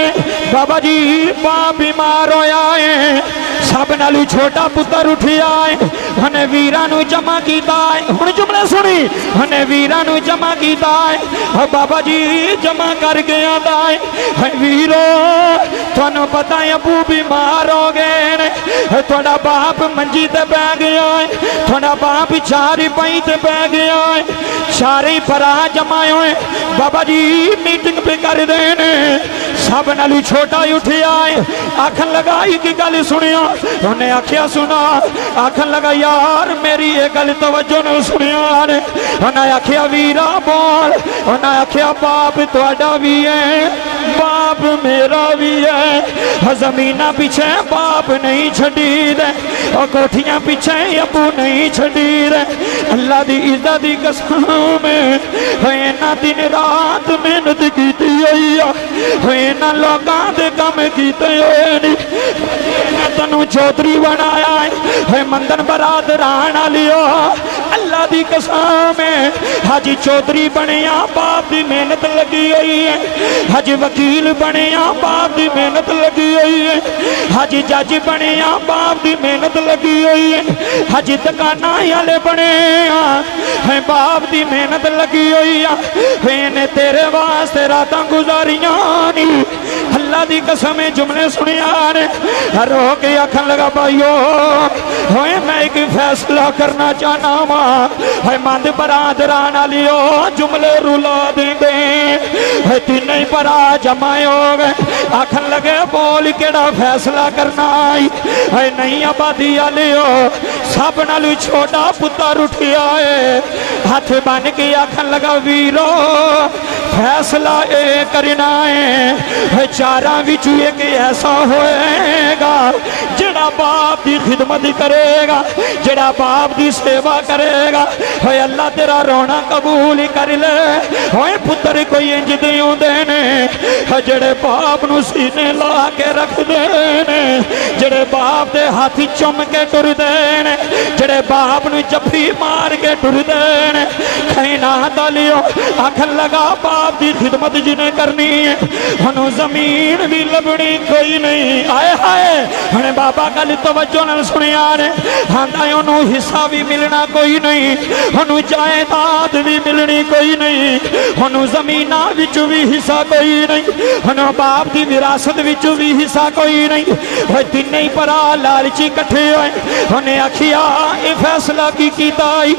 बाबा जी बाप बीमार होया है सब नालू छोटा पुत्र उठिया है हने वीरां नू जमा कीता है हुण जुमले सुनी हने वीरां नू जमा कीता है बाबा जी जमा कर गया है वीरो थानू पता है अबू बीमार हो गए ने थोड़ा बाप मंजी ते बह गया है थोड़ा बाप 4 पई ते बह गया है सारे भरा जमाए हुए बाबा जी मीटिंग पे कर देने सब नालू छोटा ही उठिया है आखन लगाई की गल सुनिया उन्हें आखिया सुना आखन लगा यार मेरी ये गल तवज्जो न सुनिया ने उन्हें आखिया वीरा बोल उन्हें आखिया बाप तुहाडा भी है बाप मेरा भी है जमीना पीछे बाप नहीं छड़ी दे और कोठियां पीछे अबू नहीं छड़ी दे अल्लाह दी इज्जत दी कसम है ना दिन रात मेहनत की ना लोगों के काम कीते हुए नहीं, तेनू चौधरी बनाया है मंदन बरादरान वालियो। अल्लाह दी कसम है, हाजी चौधरी बनिया बाप दी मेहनत लगी हुई है, हाजी वकील बनिया बाप दी मेहनत लगी हुई है, हाजी जज बनिया बाप दी मेहनत लगी हुई है, हाजी दुकाना वाले बने है बाप दी मेहनत लगी हुई है। तेरे वास्ते रात गुजारियां नहीं, अल्लाह दी कसम जुमले सुनिया ने रो के आखन लगा भाइयो होए मैं एक फैसला करना चाहना वा है मंद बरादरान वालियो जुमले रुला देंगे है तीन ही भरा जमाए हो गए। आखन लगे बोल केड़ा फैसला करना है नहीं आबादी वालियो सब नाल छोटा पुत्र उठिया है हाथ बन के आखन लगा वीरो फैसला ए करना है चारा विच एक ऐसा होएगा जेड़ा बाप की खिदमत करेगा, जेड़ा बाप की सेवा करेगा। होए अल्लाह तेरा रोना कबूल कर ले। होए पुत्र कोई इंज दे आउंदे ने जेड़े बाप नू सीने ला के रखदे ने, जेड़े बाप दे हाथ चुम के टुरदे ने, जेड़े बाप नू जफ्फी मार के टुरदे ने। खैना तालियो आखन लगा बाप की खिदमत जिन्हें करनी है हनु जमीन भी लभनी कोई नहीं। आए हाय हने बाबा गल तवज्जो नाल सुनिया ने हांदा ओनू हिस्सा भी मिलना कोई नहीं, हनु जायदाद भी मिलनी कोई नहीं, हनु जमीना विच भी हिस्सा कोई नहीं, हनु बाप की विरासत विच भी हिस्सा कोई नहीं। होए तीन ही भरा लालची इकट्ठे होए उन्हें आखिया ये फैसला की कीता है,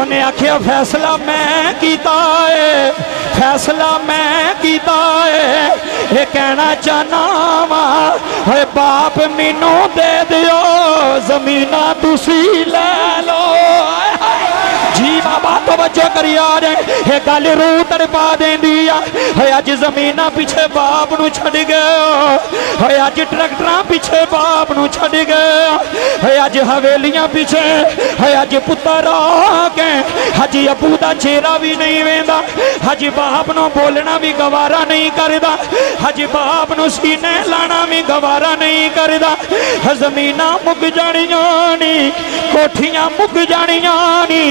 उन्हें आखिया फैसला मैं कीता है, फैसला मैं कीता है। ये कहना चाहना वा है बाप मैनू दे दियो जमीना तुसी ले लो। जी बाबा तवज्जो करिया रे ये गल रूह तड़पा देंदी है। अज जमीना पीछे बाप नू छड़ गए, अज ट्रैक्टर पीछे बाप नू छड़ गए, अज हवेलियां पीछे अज पुत्र आके अज अबू का चेहरा भी नहीं वेंदा, अज बाप नू बोलना भी गवारा नहीं करदा, अज बाप नू सीने लाना भी गवारा नहीं करदा। जमीना मुक जानियां नी, कोठियां मुक जानियां नी,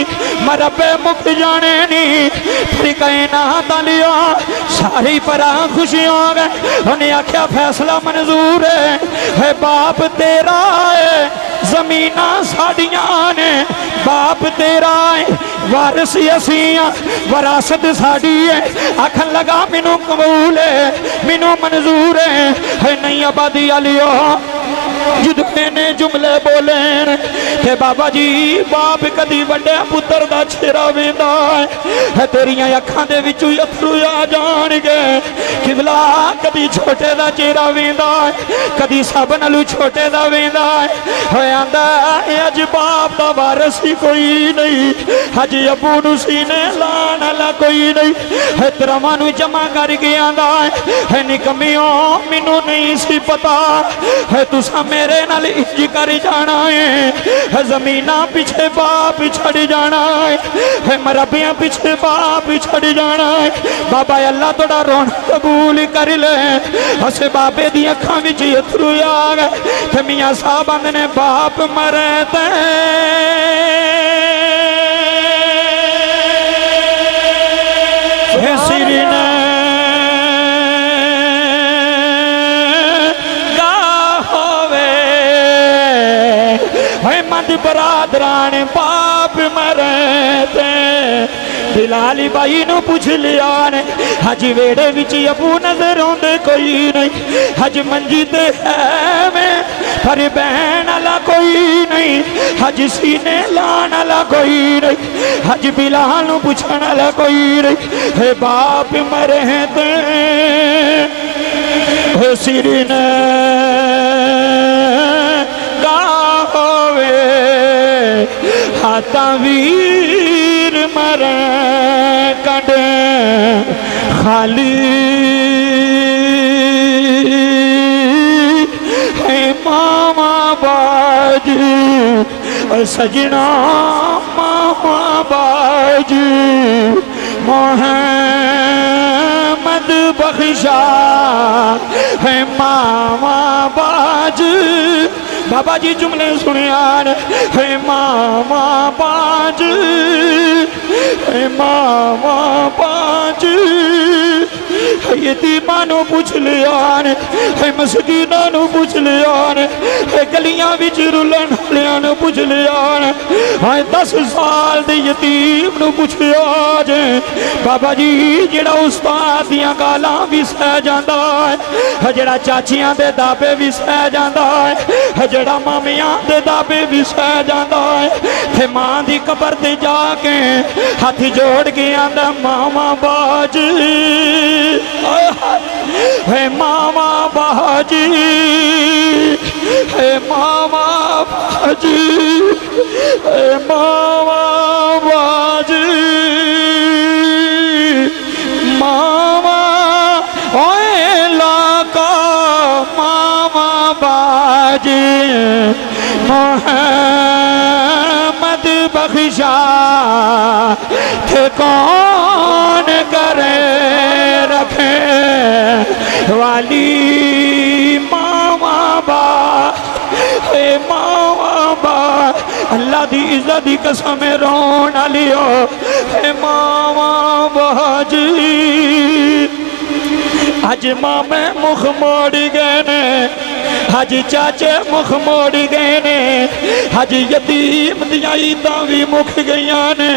मरबे मुक जाने नी, फिर कहना तालिया सारी परा खुशी हो गए। उन्हें आख्या फैसला मंजूर है बाप तेरा है, जमीना साड़ियां ने बाप तेरा है, वारिस असी वरासत साड़ी है। आखन लगा मैनू कबूल है मैनू मंजूर है नहीं आबादी वालियो। जिद ने जुमले बोले ते बाबा जी बाप कदी वड्डे पुत्र दा चेहरा वेंदा है, तेरियां अखां दे विचों अथरू आ जाणगे। किबला कदी छोटे दा चेहरा वेंदा है, कदी सब नालों छोटे दा वेंदा है। आंदा अज बाप दा वारिस ही कोई नहीं, अज अबू नू सीने लाण वाला कोई नहीं। तरावां नू जमा करके आंदा है निकमियो मैनू नहीं सी पता है तुसा मेरे नाल इंज कर जाना है, जमीना पीछे बाप छड़ जाना है, मरबियां पीछे बाप छड़ जाना है। बाबा अल्लाह तोड़ा रोना कबूल कर ले। अस बाबे दी अखां विच अथरू आ गए ते मियां साहब आंदे ने बाप मरे ते सिरी ने बरादरान पाप मरे थे। बिलाली बाई नू पूछ लिया ने हज वेड़े विच अबू नजर आउंदे कोई नहीं, हज मंजी ते है मैं पर बहन वाला कोई नहीं, हज सीने लाण वाला कोई नहीं, हज बिलाल नू पूछण वाला कोई नहीं। हे बाप मरे ते सिरी ने वीर मर कड खाली मामा बाजी सजना मामा बाजी मोहम्मद बख्शा है मामा बाज। बाबा जी जुमले सुनियान है मामा बाज, है मामा बाज। यतीमां पूछ लियान, मस्कीनां पूछ लियान, गलियां विच रुलन वालियां पूछ लियान, 10 साल दे यतीम नूं पुछया जे। बाबा जी जेड़ा उस्ताद दियां गालां भी सह जांदा है, जेड़ा चाचियां दे दाबे भी सह जांदा है, जेड़ा मामियां दे दाबे भी सह जांदा है, ते मां दी कबर ते जाके हाथ जोड़ के आंदा मामा बाज, है मामा बाजी, है मामा बाजी, है मामा बाजी। मामा ओए लाका मामा बाजी, मोहम्मद बख्शा थे कौन करे रखे वाली मामा बा, ए मामा बा। अल्लाह दी इज्जत दी कसम रोन आलियो ए मामा बाजी। अज मामे मुख मोड़ गए ने, अज चाचे मुख मोड़ गए ने, अज यतीम दियां ईदां भी मुख गई ने,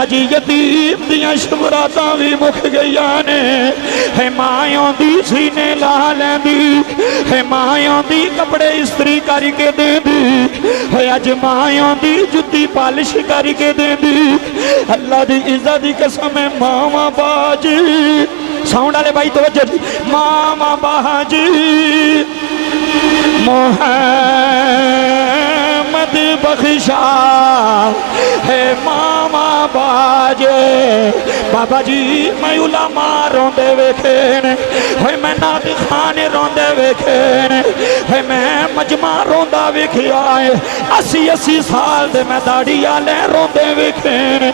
अज यतीम दियां शबरातां भी मुख गई ने। है मां आंदी सीने ला लैंदी, है मां आंदी कपड़े इस्त्री करके देंदी, है अज मां आंदी जुत्ती पालिश करके देंदी। अल्लाह दी इज्जत दी कसम है मामा बाजी। साउंड वाले भाई तवज्जो जी, मामा बाजी। मोहम्मद बख्शा है मामा बाजे। बाबा जी मैं उलमा रोंदे वेखे ने, मैं नात खाने रोंदे वेखे ने, मैं मजमा रोंदा वेखिया है। 80-80 साल दे मैं दाढ़ी आले रोंदे वेखे ने,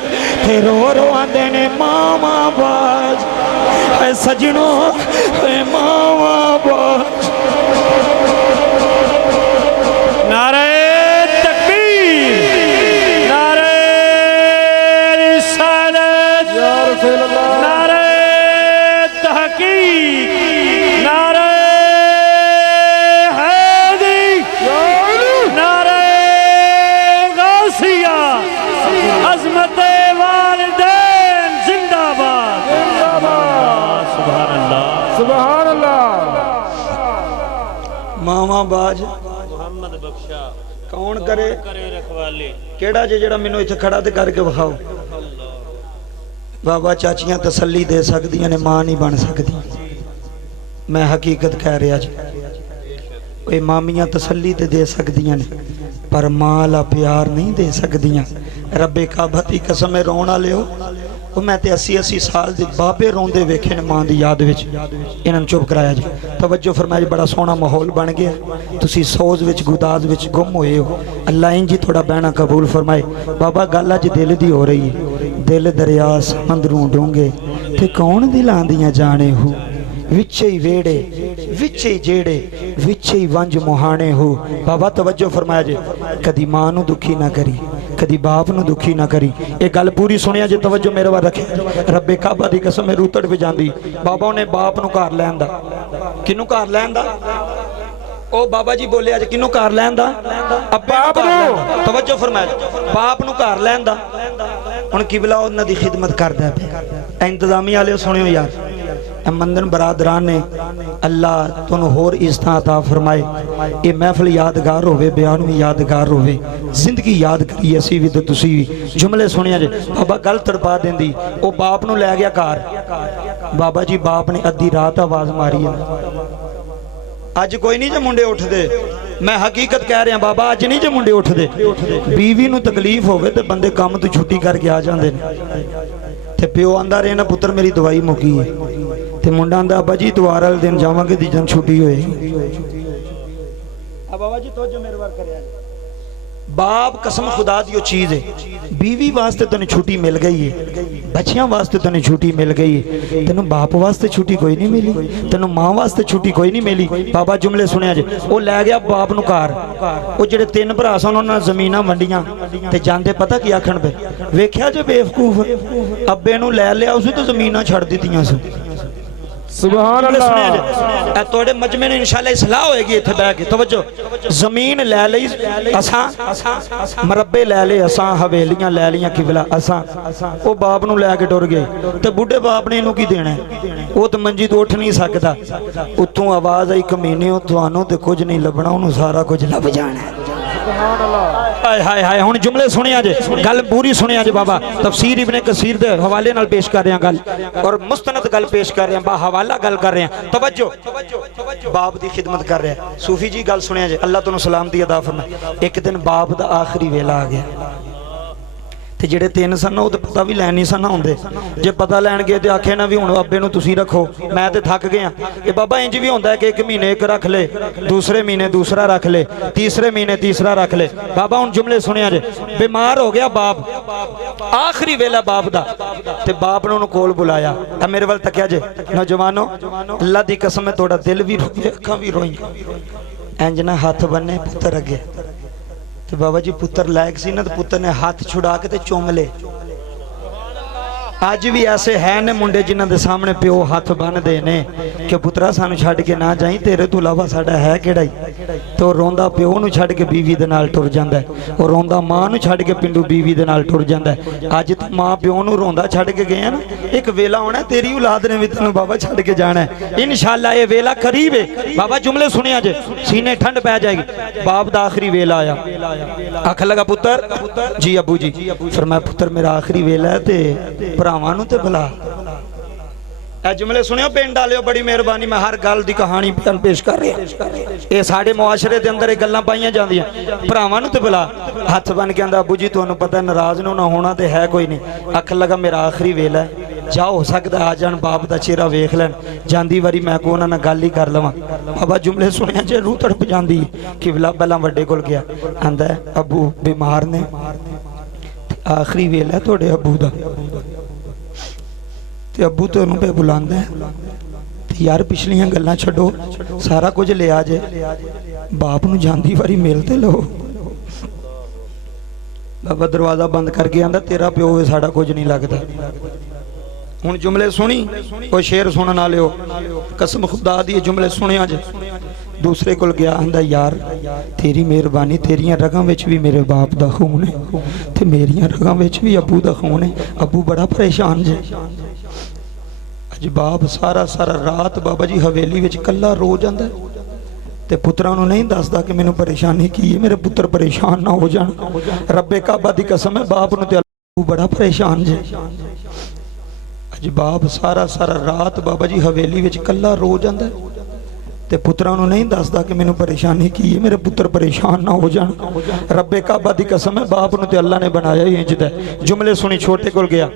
रो रो आंदे ने मामा बाज। सजनों मामा बाज। नारे तकबीर, नारे रिसालत, नारे तहकीक, नारे हैदरी, नारे गौसिया, अज़मत वालिदैन जिंदाबाद, जिंदाबाद। सुभान अल्लाह, सुभान अल्लाह। मामा बाज मोहम्मद बख्शा कौन करे रखवाले, केड़ा जे जेड़ा मैनू इत्थे खड़ा ते करके विखाओ। बाबा चाचियां तसल्ली दे सकदियां ने, मां नहीं बन सकदी। मैं हकीकत कह रहा जी, ओए मामियां तसल्ली ते दे सकदियां ने, पर मां ला प्यार नहीं दे सकदियां। रब्बे काबा दी कसम है रोण वालिओ, मैं ते 80-80 साल दे बाबे रोंदे वेखे ने मां दी याद विच। इन्हां नूं चुप कराया जी, तवज्जो फरमाया जी। बड़ा सोहना माहौल बन गया, तुसी सोज विच गुदाज विच गुम होए हो। अल्लाह इंज जी थोड़ा बहना कबूल फरमाए। बाबा गल अज दिल दी हो रही है, दिल दरिया समंदरों डूंगे ते कौन दिलां दियां जाने हो। विचे ही वेड़े, विचे ही जेड़े, विचे ही वंज मुहाने हो। बाबा तवज्जो फरमाया जी, कदी मां नूं दुखी ना करी, कदी बाप नूं दुखी ना करी। एक गल पूरी सुनिया जी, तवज्जो मेरे वाल रखे। रब्बे काबा दी कसम रूह तड़ पे जांदी। बाबा ने बाप नूं घर लैन दा, किनू घर लैन दा? ओ बाबा जी बोले अज किनू घर लैन दा? बाप नूं। तवज्जो फरमाया, बाप नूं घर लैन दा। हुण किबला उन्हां दी खिदमत करदा पे। इंतजामी वाले सुनियो यार, मंदन बरादरान ने अल्लाह तुहानू होर इज़्ज़तां अता फरमाए। ये महफिल यादगार होवे, बयान भी यादगार होवे, जिंदगी याद करिए असीं भी ते तुसीं भी। जुमले सुनिया जे, बाबा गल तड़पा देंदी। वो बाप नू लै गया घर, बाबा जी बाप ने अद्धी रात आवाज़ मारी है। अज कोई नहीं जे मुंडे उठदे, मैं हकीकत कह रहा बाबा, अज नहीं जे मुंडे उठदे। बीवी नू तकलीफ होवे ते बंदे काम तो छुट्टी करके आ जांदे ने। ते प्यो आंदा रहे ना पुत्र मेरी दवाई मुकी है, ते मुंडा आंदा अब्बा जी इतवार वाले दिन जावांगे दी जन छुट्टी होए। अब बाबा जी तो जो मेरे बार करया बाप कसम खुदा दी चीज़ है, बीवी वास्ते तेन छुट्टी मिल गई है, बच्चियां वास्ते तेन छुट्टी मिल गई है, तेन बाप वास्ते छुट्टी कोई नहीं मिली, तेन मां वास्ते छुट्टी कोई नहीं मिली। बाबा जुमले सुनिया जे, वो लै गया बाप नूं घर, वो जेडे तीन भरा सन उन्होंने जमीनां वंडियां ते जांदे पता की आखण पे, वेख्या जे बेवकूफ अब्बे नूं लै लिया उसी तो जमीनां छड़ दित्तियां सी। सुभान अल्लाह। तोड़े मजमे ने इंशाअल्लाह इस्लाह होएगी इत्थे बैठ के। तवज्जो, जमीन लै लई असां, मरब्बे लै ले असां, हवेलियां लै लियां किबला असां, वो बाप नूं लै के टुर गए ते बुढ़े बाप ने इनू की देना, वो तो मंजी तो उठ नहीं सकता। उत्तों आवाज आई कमीने तुहानू ते कुछ नहीं लभना, उन्होंने सारा कुछ लभ जाना। हाय हाय हाय, हुण जुमले सुनिया जे, गल पूरी सुनिया जे बाबा। तफसीर इब्ने कसीर दे हवाले नाल पेश कर रहे हैं गल, और मुस्तनद गल पेश कर रहे हैं, बा हवाला गल कर रहे हैं। तवज्जो, बाप दी खिदमत कर रहे हैं। सूफी जी गल सुनिया जे, अल्लाह तुहानू सलामती अदा फरमाए। एक दिन बाप दा आखिरी वेला आ गया ते जेडे तीन सन वो तो पता भी लैन नहीं सन आउंदे, जे पता लैन गए तो आखे ना भी हुण अब्बे नूं तुसीं रखो, मैं तो थक गया। ये बाबा इंज भी होंदा है कि एक महीने एक रख ले, दूसरे महीने दूसरा रख ले, तीसरे महीने तीसरा रख ले। बाबा हुण जुमले सुनिया जे, बीमार हो गया बाप, आखिरी वेला बाप दा, ते बाप ने उन्होंने कोल बुलाया। अब मेरे वाल तकिया जे, नौजवानो अल्लाह दी कसम है तोड़ा दिल भी रोए अखां भी रोई, इंज ना हाथ बन्ने पुत्र अगे। तो बाबा जी पुत्र लायक सी ना, तो पुत्र ने हाथ छुड़ा के ते चुम ले। अज भी ऐसे है ने मुंडे जिन्हां दे सामने प्यो हाथ बन्नदे ने कि पुत्रा सानू छड्ड के ना जाई, तेरे तो इलावा साडा है किहड़ा ही। तो रोंदा प्यो नूं छड्ड के बीवी दे नाल टुर जांदा है, और रोंदा मां नूं छड्ड के पिंडू बीवी दे नाल टुर जांदा है। अज तू मां प्यो नूं रोंदा छड्ड के गया ना, एक वेला होना तेरी औलाद ने भी तैनूं बाबा छड्ड के जाना है। इंशाअल्लाह ये वेला करीब है। बाबा जुमले सुनिया जे, सीने ठंड पै जाएगी। बाप दा आखिरी वेला आया, आख लगा पुत्र जी अबू जी, फरमाया पुत्र मेरा आखिरी वेला है ते भरावां नूं ते बुला। ए जुमले सुनियो पिंड वालिओ, बड़ी मेहरबानी, मैं हर गल दी कहानी पेश कर रहा। ये साडे मुआशरे दे अंदर ये गल्लां पाईयां जांदियां। भरावां नूं ते बुला, हथ बन के आंदा अबू जी तुहानूं पता नाराज नूं ना होना ते है कोई नहीं। आख लगा मेरा आखिरी वेला है, जा हो सकदा आ जान बाप दा चेहरा वेख लैन, जांदी वारी मैं को उन्हां नाल गल ही कर लवां। बाबा जुमले सुनिया जे रूह तड़प जांदी कि विला पहलां वड्डे कोल गया, आंदा अबू बीमार ने, आखिरी वेला तुहाडे अबू दा, ते अबू तुहानूं पे बुलांदा है। यार पिछलियां गल्लां छड्डो, सारा कुछ लिया जे, बाप नूं जांदी वारी मिल ते लो। बाबा दरवाजा बंद करके आंदा तेरा प्यो है साडा कुछ नहीं लगता। हुण जुमले सुनी, कोई शेर सुनन वालिओ कसम खुदा दी जुमले सुनिया जे। दूसरे कोल गया, आंदा यार तेरी मेहरबानी, तेरियां रगां विच भी मेरे बाप दा खून है ते मेरियां रगां विच भी अबू दा खून है। अबू बड़ा परेशान जे। अज बाप सारा सारा रात बाबा जी हवेली विच कल्ला रो जांदा ते पुत्रां नूं नहीं दसदा कि मैनूं परेशानी की है, मेरे पुत्र परेशान ना हो जाण। रब्बे काबा दी कसम है बाप नूं ते अबू बड़ा परेशान जे। अज बाप सारा सारा रात बाबा जी हवेली विच कल्ला रो जांदा ते पुत्रां नूं नहीं दसदा कि मैनूं परेशानी की है, मेरे पुत्र परेशान ना हो जाण। रब्बे काबा दी कसम है बाप नूं ते अल्लाह ने बनाया ही इंज दा। जुमले सुनी, छोटे कोल गया,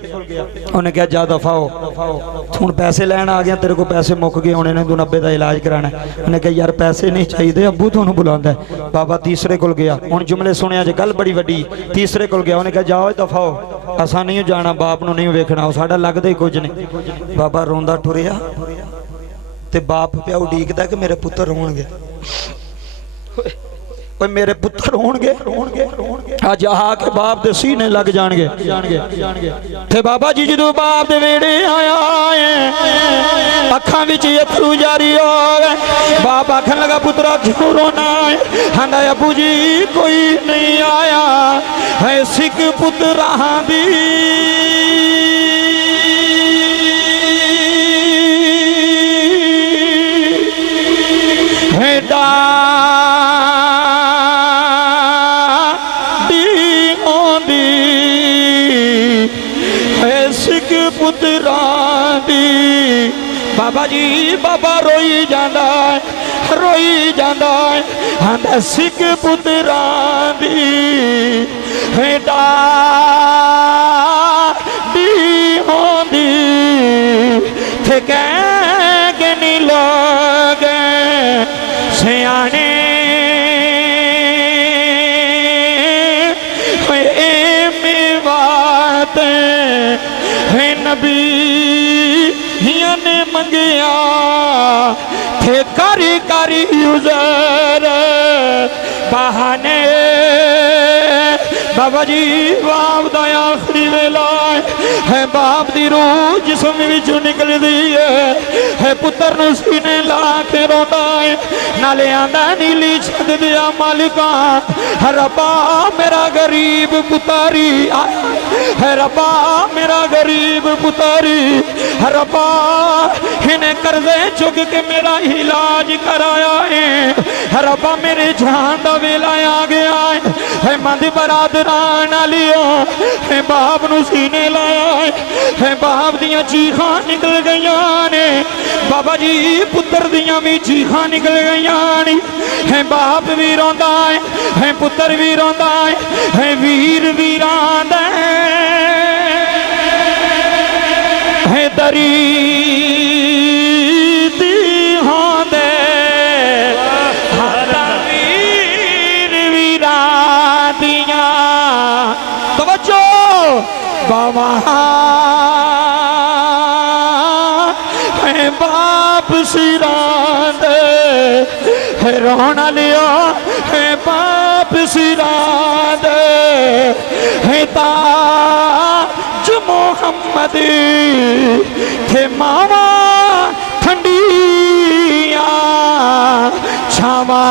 उन्हें कहा जा दफा हो, हुण पैसे लैण आ गया, तेरे को पैसे मुक गए होने ने, तू 90 दा इलाज कराना। उन्हें कहा यार पैसे नहीं चाहिए, अबू तुहानूं बुलांदा है। बाबा तीसरे कोल गया, हुण जुमले सुनिया जे, गल बड़ी वड्डी। तीसरे कोल गया, उन्हें कहा जाओ दफा हो, असां नहीं जाना, बाप नूं नहीं वेखना, साडा लगदा ही कुछ नहीं। बाबा रोंदा टुरिया ते बाप पिया उडीकदा कि मेरे पुत्र रोणगे, मेरे पुत्र रोणगे, अज आके बाप दे सीने लग जाणगे। ते बाबा जी जदों बाप दे वेड़े आया अखां विच अथरू जारी हो गए। बाप आखन लगा पुत्रा क्यों रोना है? आंदा अबू जी कोई नहीं आया है, सिख पुत्रां दी बाबा जी बाबा रोई जांदा आंदा सिख पुत्रां दी डाडी होंदी थे कह नहीं लोग सियाने गया थे करी करी उजर बहाने बाबा जी बाप दा आखिरी वेला है बाप दी रूह जिसम विचों निकलदी है पुत्र नूं सीने ला के रोंदा है नाले आंदा नीली छत दिया मालिका रब्बा मेरा गरीब पुतारी है रब्बा मेरा गरीब पुतारी रब्बा इन्हें कर्जे चुक के मेरा इलाज कराया है रब्बा मेरे जान दा वेला आ गया है मंद बरादरान लियो है बाप नूं सीने लाया है बाप दियां चीखां निकल गईयां ने बाबा जी पुत्र दियां भी चीखां निकल गईयां ने है बाप भी रोंदा है पुत्र भी रोंदा है वीर वीरां दा है दरी बाबा है बाप सिरांद है रोना लिया है बाप सिरांद है ताज मोहम्मद थे मामा ठंडिया छावा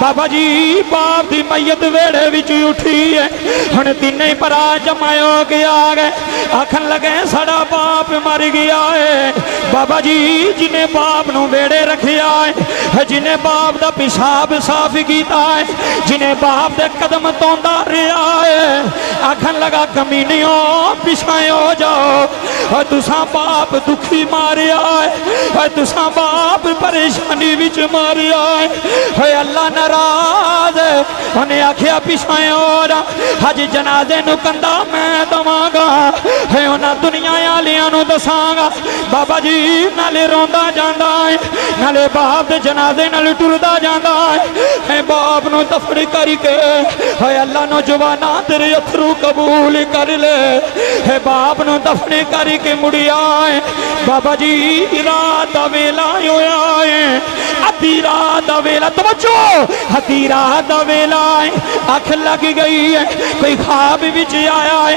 बाबा जी बाप की मैयत वेड़े विच उठी है हुण तीने भरा जमायो गया गए आखन लगे साड़ा बाप मर गया है बाबा जी जिन्हें बाप नूं वेड़े रखिया है जिन्हें बाप दा पेशाब साफ किया है जिन्हें बाप दे कदम तोंदा रहा है आखन लगा कमीनियो पिछायो जाओ और तुसा बाप दुखी मारिया है और तुसा बाप परेशानी विच मारिया है अल्लाह नाराज उन्हें आखिया पिछायो हज जनाजे नूं कंधा मैं दवांगा है उन्हां दुनिया वालियां नूं दसांगा बाबा जी नाले रोंदा जांदा है नाले बाप दे जनाजे नाल टुरदा जांदा है बाप नूं दफन करके है अल्लाह नौजवाना तेरे अथरू कबूल कर ले है बाप नूं दफन करके मुड़िया है बाबा जी रात दा वेला होया है अद्धी रात दा वेला तवज्जो अद्धी रात दा वेला है अख लग गई है कोई ख्वाब विच आया है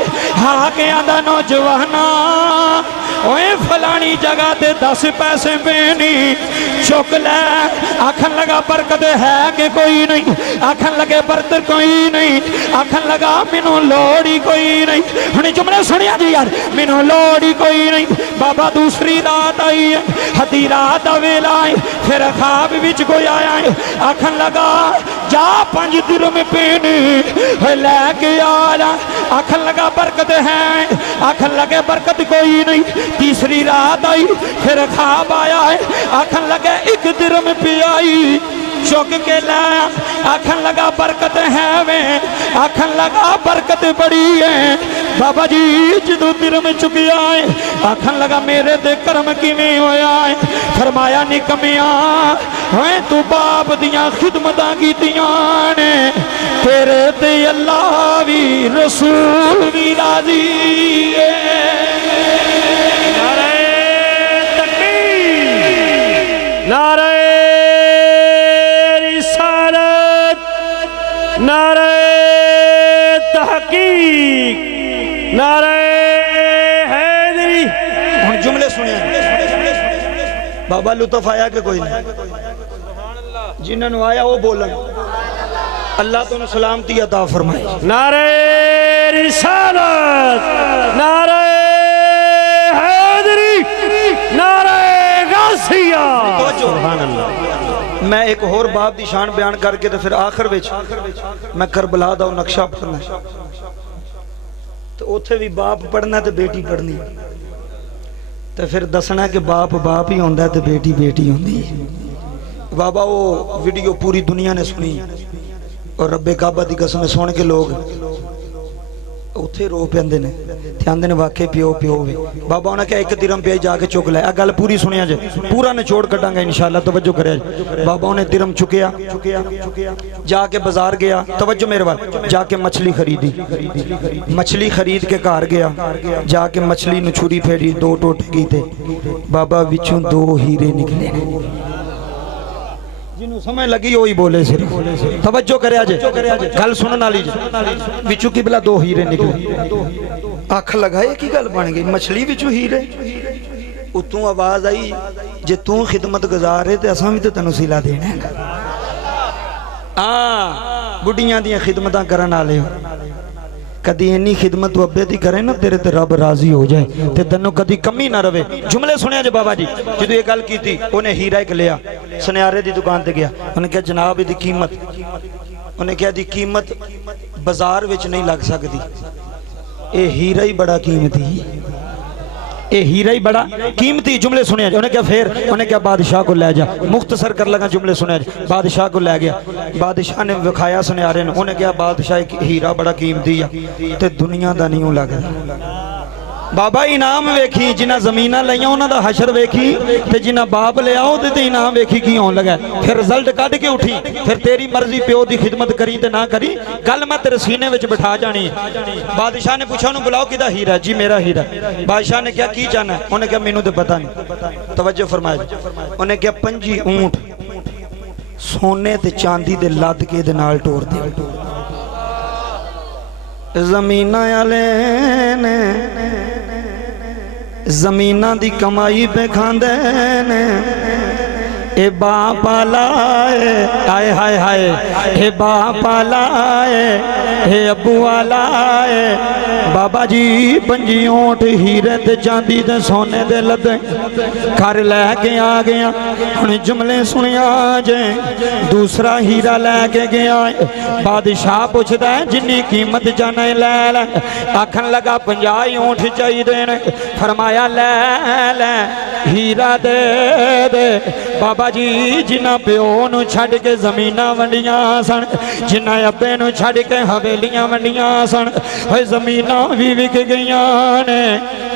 आके आंदा नौजवाना ओए फलानी जगह ते 10 पैसे पेनी चुक ले आखन लगा बरकत है कि कोई नहीं आखन लगे बरकत कोई नहीं आखन लगा मैनू लोड़ ही कोई नहीं हुण जुमले सुनिया जी यार मैनू लोड़ ही कोई नहीं बाबा दूसरी रात आई है अद्धी रात दा वेला है फिर ख्वाब विच कोई आया है आखन लगा जा 5 दिरहम पेनी लैके आ आखन लगा बरकत है आखन लगे बरकत कोई नहीं तीसरी रात आई फिर ख्वाब आया है आखन लगे 1 दिरहम पियाई चुक के लाया आखन लगा बरकत है वे आखन लगा बरकत बड़ी है बाबा जी जो दिरहम चुकिया है आखन लगा मेरे ते कर्म किवें होया है फरमाया निकमिया है तू बाप दियां खिदमतां कीतियां ने तेरे ते अल्लाह भी रसूल भी राजी है नारे रिसालत नारे तहकीक नारे हैदरी हुण जुमले सुनिए बाबा लुत्फ आया कि कोई नहीं जिन्होंने आया वो बोलन अल्लाह तो सलामती अता फरमाए नारे रिसालत नारे हैदरी नारे गासिया मैं एक होर बाप की शान बयान करके तो फिर आखिर विच मैं करबला दा नक्शा पढ़ना तो उथे भी बाप पढ़ना तो बेटी पढ़नी तो फिर दसना कि बाप बाप ही होंदा तो बेटी बेटी होंदी है बाबा वो वीडियो पूरी दुनिया ने सुनी और रब्बे काबा की कसम सुन के लोग ਉੱਥੇ ਰੋ ਪੈਂਦੇ ਨੇ ਤੇ ਆਂਦੇ ਨੇ ਵਾਕਈ ਪਿਓ ਪਿਓ ਵੇ। ਬਾਬਾ ਉਹਨੇ ਕਿਹਾ 1 ਦਿਰਮ ਪਿਆ ਜਾ ਕੇ ਚੁੱਕ ਲੈ। ਆ ਗੱਲ ਪੂਰੀ ਸੁਣਿਆ ਜੇ, ਪੂਰਾ ਨਿਚੋੜ ਕੱਢਾਂਗਾ ਇਨਸ਼ਾਅੱਲਾ, ਤਵੱਜੋ ਕਰਿਆ ਜੇ। ਬਾਬਾ ਉਹਨੇ ਦਿਰਮ ਚੁੱਕਿਆ, ਜਾ ਕੇ ਬਾਜ਼ਾਰ ਗਿਆ, ਤਵੱਜੋ ਮੇਰੇ ਵੱਲ, ਜਾ ਕੇ ਮछली खरीदी, मछली खरीद के घर गया, जाके मछली ਨੂੰ ਛੁਰੀ ਫੇਰੀ, 2 ਟੋਟੇ ਕੀਤੇ। ਬਾਬਾ ਵਿੱਚੋਂ 2 ਹੀਰੇ ਨਿਕਲੇ। जिन्हों समझ लगी वही बोले सिर, तवज्जो करया जे, गल सुनन वाली जे। विचों किबला 2 हीरे निकले। अख लगाए की गल बन गई, मछली विचों हीरे। उतों आवाज आई, जे तू खिदमत गुजार है तो असां भी तो तैनूं सिला देना है। हाँ, बुढ़ियां दियां खिदमतां करन वाले हो, कदी इन्नी खिदमत तू अब्बे दी करे ना, तेरे ते रब राजी हो जाए ते तैनूं कदी कमी ना रवे। जुमले सुनिया जे बाबा जी, जदों ये गल कीती, उन्हें हीरा एक लिया, सुनियारे दी दुकान ते गया। उन्हें कहा जनाब इहदी कीमत, उन्हें कहा दी कीमत बाजार विच नहीं लग सकदी, ये हीरा ही बड़ा कीमती है, ये हीरा ही बड़ा कीमती। जुमले सुने। उन्हें क्या फिर उन्हें क्या बादशाह को ले जा, मुख्तसर कर लगा जुमले सुने। बादशाह को ले गया, बादशाह ने विखाया सुनियारे ने। उन्हें क्या बादशाह हीरा बड़ा कीमती है ते दुनिया दा नहीं लगदा। बाबा इनाम वेखी, जिन्हें जमीन लिया उन्होंने हशर वेखी, ते जिन्हें बाप लिया तो इनाम वेखी की आन लगा। फिर रिजल्ट कढ़ के उठी, फिर तेरी मर्जी प्यो की खिदमत करी ते ना करी, गल मैं तेरे सीने में बिठा जानी। बादशाह ने पूछा उन्होंने बुलाओ किदा हीरा, जी मेरा हीरा। बादशाह ने क्या की चाहना, उन्हें क्या मैनू तो पता नहीं। तवज्जो फरमाया, उन्हें क्या 5 ऊंट सोने ते चांदी दे लद के दे नाल टोर दे। जमीन वाले ने जमीना दी कमाई पे खांदे ने, ए बाप लाए, हाय हाय हाय, हे बाप लाए, हे अबू लाए। बाबा जी 5 ऊंट हीरे ते चांदी ते सोने दे लदे घर लैके आ गया। हुण जुमले सुनिया जे, दूसरा हीरा लैके गया। बादशाह पुछदा है जिन्नी कीमत जाना लै लै। आखन लगा 50 ऊंट चाहिए ने। फरमाया लै लै हीरा दे दे। बाबा जी जिन्ना प्यो नूं छड्ड के ज़मीनां वंडियां सन, जिन्ना अब्बे नूं छड्ड के हवेलियां वंडियां सन, होए ज़मीनां भी विक गईयां ने,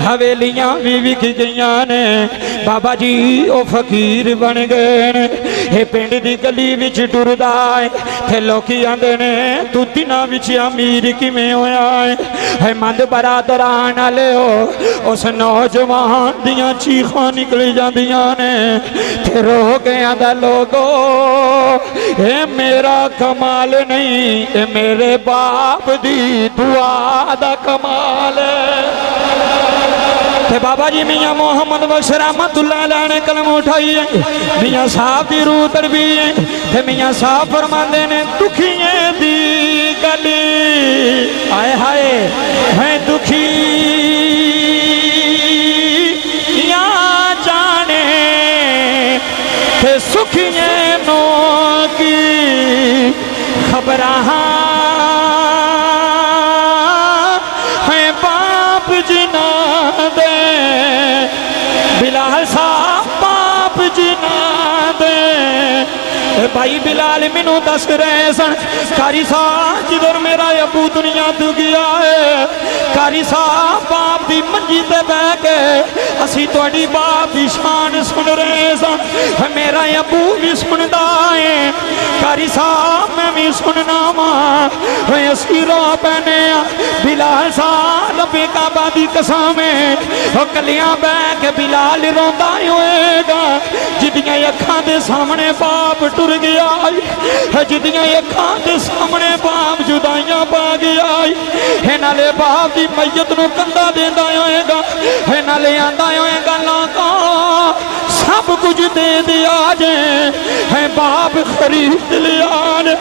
हवेलियां भी विक गईयां ने। बाबा जी ओ फकीर बन गए ने। ये पिंड दी गली विच टुरदा है ते लोकी आंदे ने तू तिन्हां विच अमीर किवें होया है। मंद बरादरान वाले हो, उस नौजवान दियां चीखां निकल जांदियां ने ते रो के आंदा लोगो ये मेरा कमाल नहीं, ये मेरे बाप दी दुआ दा कमाल है। बाबा जी मियाँ मोहम्मद बख्श रहमतुल्लाह अलैह ने कलम उठाई है, मियाँ साहब की रूह तरबी है। ते मियाँ साहब फरमाते ने दुखिए दी गली, आए हाय है दुखी या जाने ते सुखिए नो की खबर भाई बिलाल मैनू दस रहे सन। कारी साहब जिधर मेरा अबू दुनिया तू गया है, कारी साहब बाप की मंजी ते बह के असी तुहाडी बाप की शान सुन रहे सन। मेरा अबू भी सुनता है, कारी साहब मैं भी सुनना वा। असी रो पैने बिलाल साहब रब्बे काबा दी कसम है, कलियां बह के बिलाल रोंदा होएगा जिदियां अखां दे सामने बाप टुर गया, जिदियां अखां दे सामने बाप जुदाइयां पा गया। नाले बाप की मैयत नूं कंधा देंदा होएगा, नाले आंदा होएगा लाका सब कुछ दे दिया जे, है बाप खरीद लिया जे,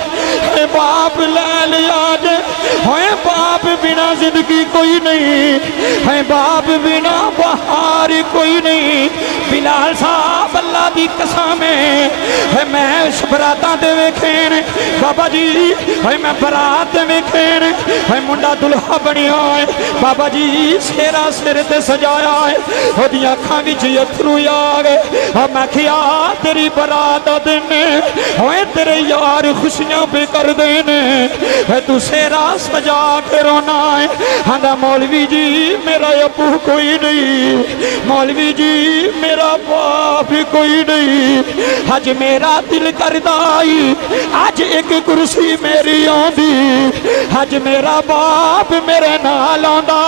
है बाप ले लिया जे। है बाप बिना जिंदगी कोई नहीं, है बाप बिना बहार कोई नहीं। बिलाल साहब अल्लाह की कसम है मैं बरातां ते वेखे ने बाबा जी, है मैं बरात वेखे ने, है मुंडा दुल्हा बनिया है बाबा जी, सेरा सिर ते सजाया है, ओदी अखां विच अथरू आ गए। मैं क्या तेरी बरात दिन है तेरे यार खुशियां पे कर देने, है तू सेरा सजा के रोना है। आंदा मौलवी जी मेरा अबू कोई नहीं, मौलवी जी मेरा बाप कोई नहीं। अज मेरा दिल करदा अज एक कुर्सी मेरी आंदी, अज मेरा बाप मेरे नाल आंदा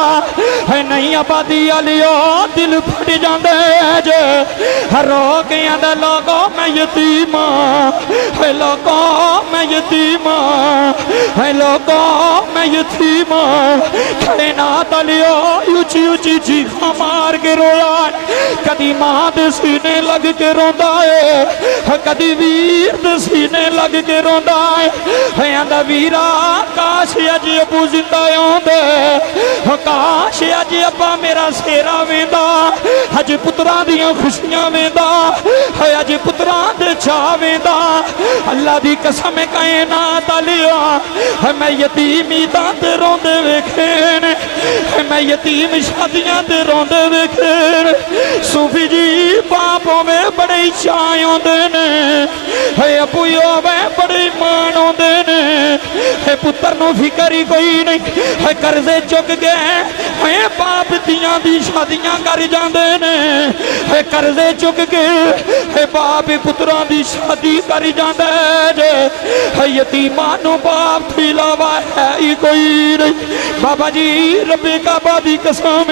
है। नहीं आबादी वालियो दिल फट जांदे जे रो के आंदा लोगो मैं यतीम है, लोगो मैं यतीम है, लोगो मैं यतीम। खड़े ना तलियो ऊंची ऊंची चीखा मार के रोया, कदी मां दे सीने लग के रोंदा है, कदी वीर दे सीने लग के रोंदा है। आंदा वीरा काश अज अबू जिंदा आंदे, काश अज अब्बा मेरा सेरा वेंदा, अज पुत्रा दियां खुशियां वेंदा, अज पुत्रा दे चा वेंदा। अल्लाह दी कसम कायनात आलिया मैं यतीमी दांद रोंदे वेखे ने, मैं यतीम शादियां दे रोंदे वेखे। सूफी जी बापों में बड़े चाय आंदे ने, अबूओ में बड़े मान आंदे ने, पुत्र नूं फिकर ही कोई नहीं। कर्जे चुक गए बाप दियां दी शादियां कर जांदे ने, कर्जे चुक के बाप पुत्रां दी शादी कर जांदा जे। यतीमां नूं बाप तो इलावा है ही कोई नहीं। बाबा जी रब्बे काबा दी कसम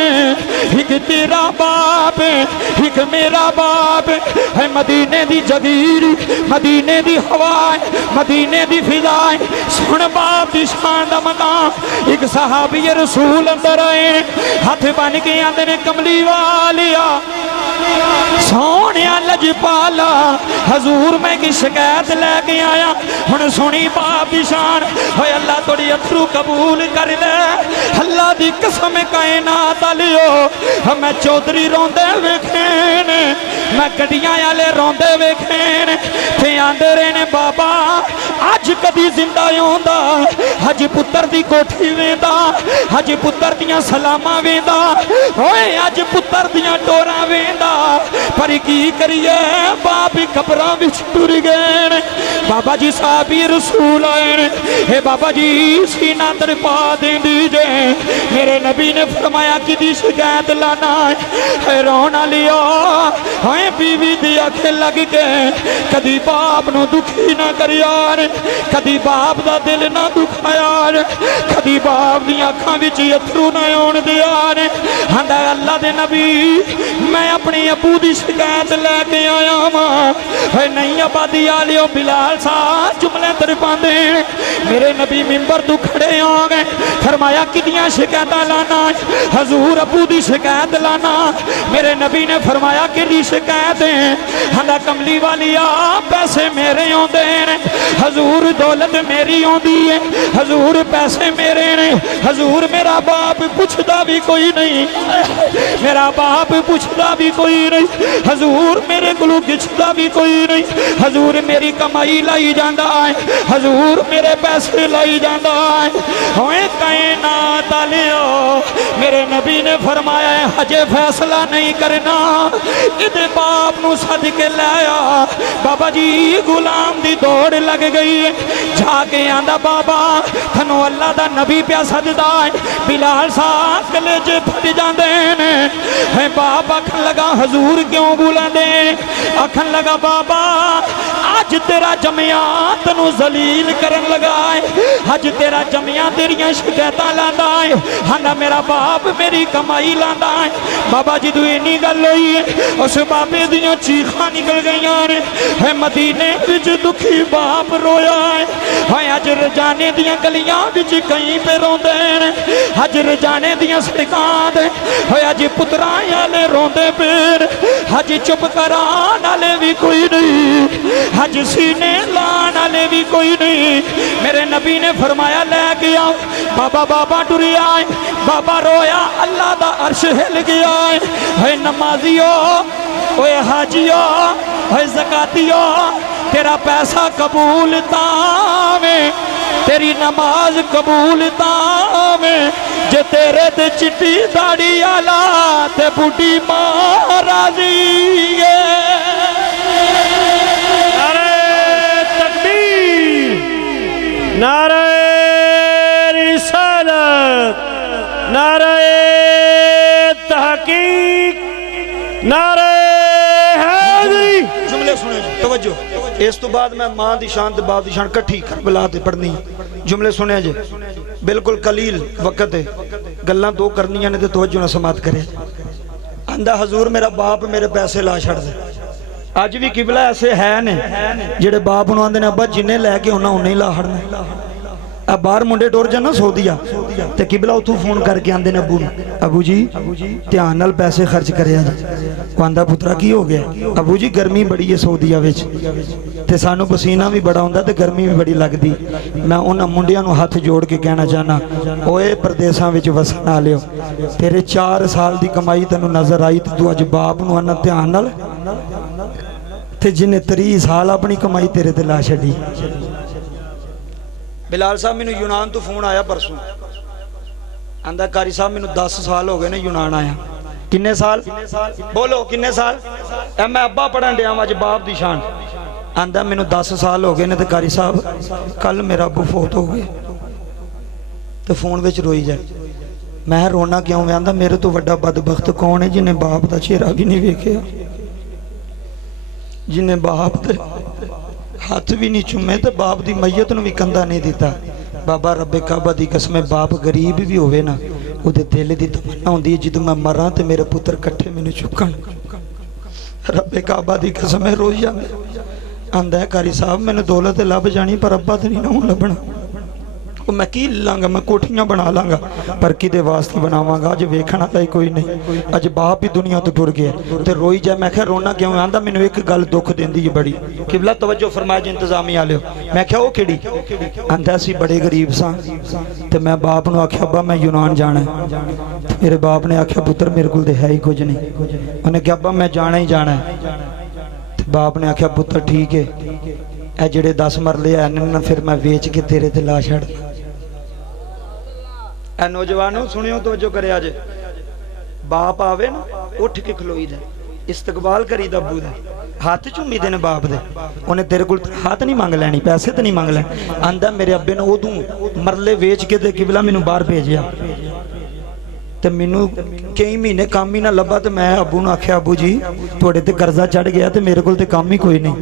एक तेरा बाप एक मेरा बाप है। मदीने दी जगीर, मदीने दी हवा, मदीने दी फिजा, सुन बाप दी शान दा मकाम। एक सहाबी रसूल अंदर आए, हाथ बन के आंदे ने कमली वालिया सोनिया लजपाला हजूर मैं की शिकायत लैके आया। हुण सुनी बाप की शान, होए अल्लाह थोड़ी अथरू कबूल कर ले। अल्लाह दी कसम कायनात आलियो मैं चौधरी रोंदे वेखे ने, मैं गड्डियां वाले रोंदे वेखे ने, ते आंदे रहे ने बाबा अज कदी जिंदा आंदा, अज पुत्र दी कोठी वेंदा, अज पुत्र दियां सलामां वेंदा, होए अज पुत्र दियां टोरां वेंदा। पर की करिए बाप खबरां विच टुर गए। बाबा जी साहबी रसूल आए, हे बाबा जी सीना तरपा देंदी जे। मेरे नबी ने फरमाया कि दी शिकायत लाना है, रोना लिया है बीवी दी अखे लग के। कदी बाप नू दुखी ना करिया, कदी बाप दा दिल ना दुखाया, कदी बाप दी अखां विच अथरू ना आउण दिया। आंदा अल्लाह दे नबी मैं अपनी अबू दी शिकायत लैके आया वां। नहीं आबादी आलियो बिलाल साहब जुमले तरपांदे। मेरे नबी मिंबर तू खड़े आ गए, फरमाया किदियां शिकायत लाना? हजूर अबू दी शिकायत लाना। मेरे नबी ने फरमाया कि शिकायत है? आंदा कमली वालिया पैसे मेरे आउंदे ने, हजूर दौलत मेरी आउंदी है, हजूर पैसे मेरे ने, हजूर मेरा बाप पुछदा भी कोई नहीं, मेरा बाप पुछदा भी कोई नहीं, हजूर मेरे कोलों गिछदा भी कोई नहीं, हजूर मेरी कमाई लाई जांदा है, हजूर मेरे पैसे लाई जांदा है। होए कायनात आलियो मेरे नबी ने फरमाया हजे फैसला नहीं करना, इहदे बाप नूं सद के लाया। बाबा जी गुलाम दी दौड़ लग गई, जाके आंदा बाबा थनू अल्लाह दा नबी प्या सददा है। बिलाल साहब कलेजे फट जांदे ने। है बाप आखन लगा हजूर क्यों बुलांदे? आखन लगा बाबा अज तेरा जमिया तेनू जलील करन लगा है, अज तेरा जमिया तेरियां शिकायतां लांदा है। हांदा मेरा बाप मेरी कमाई लांदा है। बाबा जी तू इन्नी गल होई है, उस बाबे दियां चीखां निकल गईयां ने। है मदीने विच दुखी बाप रोया है। है अज रजाने दियां गलियां विच कहीं पे रोंदे ने, अज रजाने दियां सड़कां ते है अज पुत्रा वाले रोंदे पे, अज चुप कराने वाले भी कोई नहीं, अज सीने लाने वाले भी कोई नहीं। मेरे नबी ने फरमाया लैके आओ। बाबा बाबा टुरिया है, बाबा रोया, अल्लाह दा अर्श हिल गया है। नमाजियो ओए हाजियो ओए ज़कातियो तेरा पैसा कबूल तावे, तेरी नमाज कबूल तावे, जे तेरे ते चिट्टी दाड़ी आला ते बुढ़ी मां राजी है। नारे तकबीर, नारे जुमले सुने तवज्जो इस तो बाद मैं मां दी शान ते बाप दी शान इकट्ठी करबला ते पढ़नी जुमले सुने जे बिल्कुल कलील वक्त है गल्लां दो करनियां ने ते तवज्जो ना समात करे आंदा हजूर मेरा बाप मेरे पैसे ला छड़ दे अज भी किबला ऐसे है ने जेड़े बाप नूं आंदे ने अब्बा जिन्ने लैके आउणा उन्ने ही ला छड़ना आ बाहर मुंडे टुर जाना सऊदीया ते किबला उथों फोन करके आंदे ने अबू जी ध्यान नाल पैसे खर्च करिया जी आंदा पुत्रा की हो गया अबू जी गर्मी बड़ी है सऊदीया विच ते सानू पसीना भी बड़ा हुंदा ते गर्मी भी बड़ी लगदी मैं उन्हां मुंडियां नूं हथ जोड़ के कहना चाहना ओए परदेसां विच वसन आ लियो तेरे 4 साल दी कमाई तैनूं नजर आई ते तू अज बाप नूं आना ध्यान नाल ते जिन्ने 30 साल अपनी कमाई तेरे ते ला छड्डी बिलाल साहब मैनू यूनान तो फोन आया परसों आंदा कारी साहब मैनू 10 साल हो गए ने यूनान आया किन्ने साल बोलो किन्ने साल ए मैं अब्बा पढ़न दिया अज बाप दी शान आंदा मैनू 10 साल हो गए ने ते कारी साहब कल मेरा अब्बू फोत हो गए तो फोन विच रोई जाए मैं रोना क्यों आंदा मेरे तो वड्डा बदबख्त कौन है जिन्हें बाप का चेहरा भी नहीं वेखिया जिन्हें बाप दे हाथ भी नहीं चुमे तो बाप की मैयत नूं भी कंधा नहीं दिता बाबा रब्बे काबा की कसम बाप गरीब भी होवे ना उहदे दिल की तमन्ना होंदी है जदों मैं मरां ते मेरे पुत्र कट्ठे मैनूं चुकण रब्बे काबा की कसम रोई जांदे आंदा है कारी साहब मैनूं दौलत लभ जानी पर अब्बा ते नहीं ना हुण लभना मैं की लांगा मैं कोठियां बना लांगा पर किदे वास्ते बनावांगा अज वेखण वाला ही कोई नहीं अज बाप भी दुनिया तो टुर गया ते रोई जाए मैं क्या रोना क्यों आंदा मैनूं एक गल दुख देंदी है बड़ी किबला तवज्जो फरमाया जी इंतजामी आलियो मैं क्या वो किहड़ी आंदा असीं बड़े गरीब सां ते मैं बाप नूं आख्या अब्बा मैं यूनान जाना है मेरे बाप ने आख्या पुत्र मेरे कोल ते है ही कुछ नहीं उन्हें कहा अब्बा मैं जाना ही जाना है ते बाप ने आख्या पुत्र ठीक है ए जिहड़े 10 मरले है फिर मैं वेच के तेरे ते ला छड़ ए नौजवानों सुनियो तवज्जो करे अज बाप आवे ना उठ के खलोई दे इस्तकबाल करी दा अब्बू दा हाथ चूमी दे ने बाप दे उन्हें तेरे कोल हाथ नहीं मंग लैनी पैसे तो नहीं मंग लैने आंदा मेरे अब्बे ने उदों मरले वेच के ते किबला मैनूं बाहर भेजिया ते मैनूं कई महीने काम ही ना लभा ते मैं अब्बू नूं आख्या अब्बू जी तुहाडे ते कर्जा चढ़ गया ते मेरे कोल ते काम ही कोई नहीं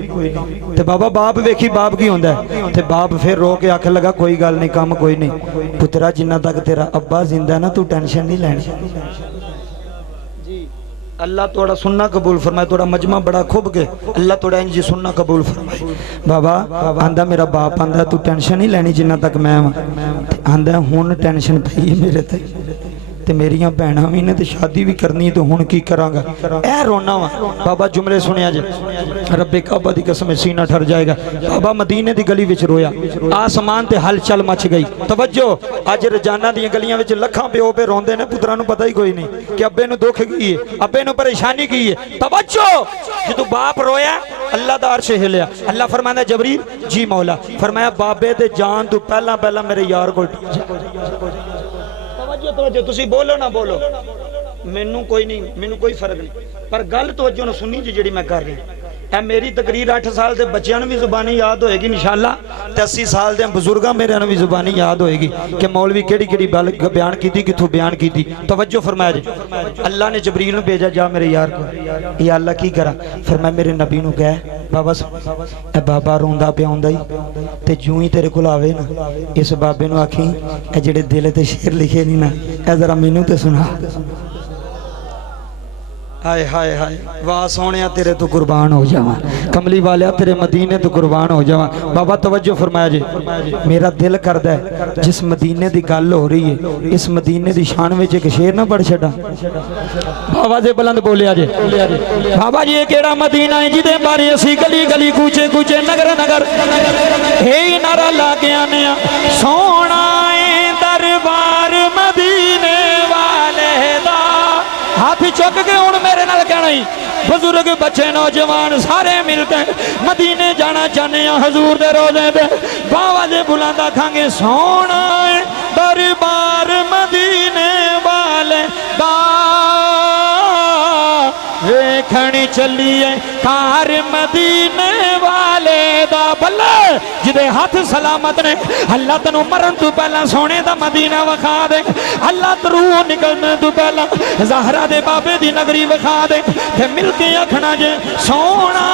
ते बाबा बाप वेखी बाप की हुंदा है ते बाप फिर रो के आखन लगा कोई गल नहीं काम कोई नहीं पुत्रा जिन्ना तक तेरा अब्बा जिंदा ना तू टेंशन नहीं लैनी जी अल्लाह तोड़ा सुनना कबूल फरमाए तोड़ा मजमा बड़ा खुब के अल्लाह तोड़ा इंज सुनना कबूल फरमाए बाबा आंदा मेरा बाप आंदा तू टेंशन नहीं लैनी जिन्ना तक मैं आंदा हुण टेंशन पई है मेरे ते मेरिया भैणां भी ने ते शादी भी करनी तो हुण की करांगा ए रोना वा बाबा जुमले सुनिया जे रब्बे काबा दी कसम सीना ठर जाएगा बाबा मदीने दी गली विच रोया आसमान ते हलचल मच गई तवज्जो अज रोजाना दी गलियां विच लखां प्यो पे रोंदे ने पुत्रां नूं पता ही कोई नहीं कि अब्बे नूं दुख की है अब्बे नूं परेशानी की है तवज्जो जदों बाप रोया अल्लाह दा अर्श हिलिया अल्लाह फरमांदा जबरील जी मौला फरमाया बाबे ते जान तू पहला पहला मेरे यार कोल तुसी बोलो ना बोलो मैनू कोई नहीं मैनू कोई फर्क नहीं पर गल तवज्जो ना सुनी जी जी मैं कर रही है मेरी तकरीर 8 साल के बच्चों भी जुबानी याद होएगी इंशाअल्लाह ते 80 साल के बुजुर्गों मेरे भी जुबानी याद होएगी कि मौलवी केड़ी केड़ी गल बयान की कितों बयान की तवज्जो फरमाया जी अल्लाह ने जबरील नूं भेजा जा मेरे यार को या अल्लाह की करा फरमाया मेरे नबी नूं कह बाबा ए बाबा रोंदा पियाउंदा ही ते जूं ही तेरे कोल आवे ना इस बाबे नूं आखी ए जिहड़े दिल ते शेर लिखे नहीं ना ए जरा मैनूं ते सुना हाय हाय हाय वाह सोनिया तेरे तो कुर्बान हो जावा कमली वालिया तेरे मदीने तो कुर्बान हो जावा बाबा तवज्जो फरमाया जी मेरा दिल करदा है जिस मदीने की गल हो रही है इस मदीने की शान में एक शेर ना पढ़ छड़ा बाबा जे बुलंद बोलिया जी बाबा जी ये केड़ा मदीना है जिदे बारे असी गली गली कूचे कूचे नगर नगर हे नारा ला के आने सोना दरबार मदीने वाले दा हाथ चुक के हुण मेरे नाल कहना ही बुजुर्ग बच्चे नौजवान सारे मिलते मदीने जाना चाहते हैं हजूर दे रोज़े ते बाबा दे बुलांदा खांगे सोना दरबार मदीने वाले दा वेखणी चलिए कार मदीने वाले दा बल्ले जिदे हाथ सलामत ने अल्लाह तेनों मरन तू पहला सोने दा मदीना विखा दे अल्लाह तरू निकलने तू पहला ज़हरा दे बाबे दी नगरी विखा दे ते मिल के आखना जे सोना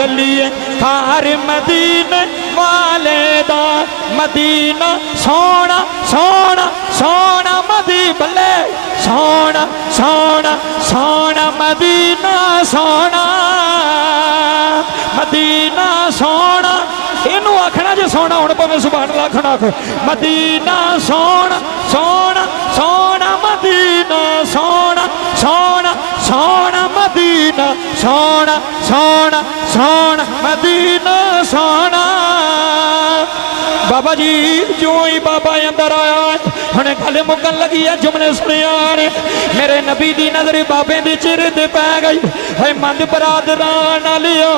चलिए कार मदीने वाले दा मदीना सोना सोना सोना मदी बल्ले सोना सोना सोना मदीना सोना मदीना सोना इनू आखना जो सोना हुण भावें सुभान अल्लाह आखना आख मदीना सोना सोना सोना मदीना सोना सोना सोना मदीना सोना सोना सोना मदीना सोना। बाबा जी जो ही बाबा अंदर आया हुण गल मुकन लगी है जुमले सुनिया ने मेरे नबी दी नजर बाबे दी चेहरे ते पै गई है मंद बरादरान लियो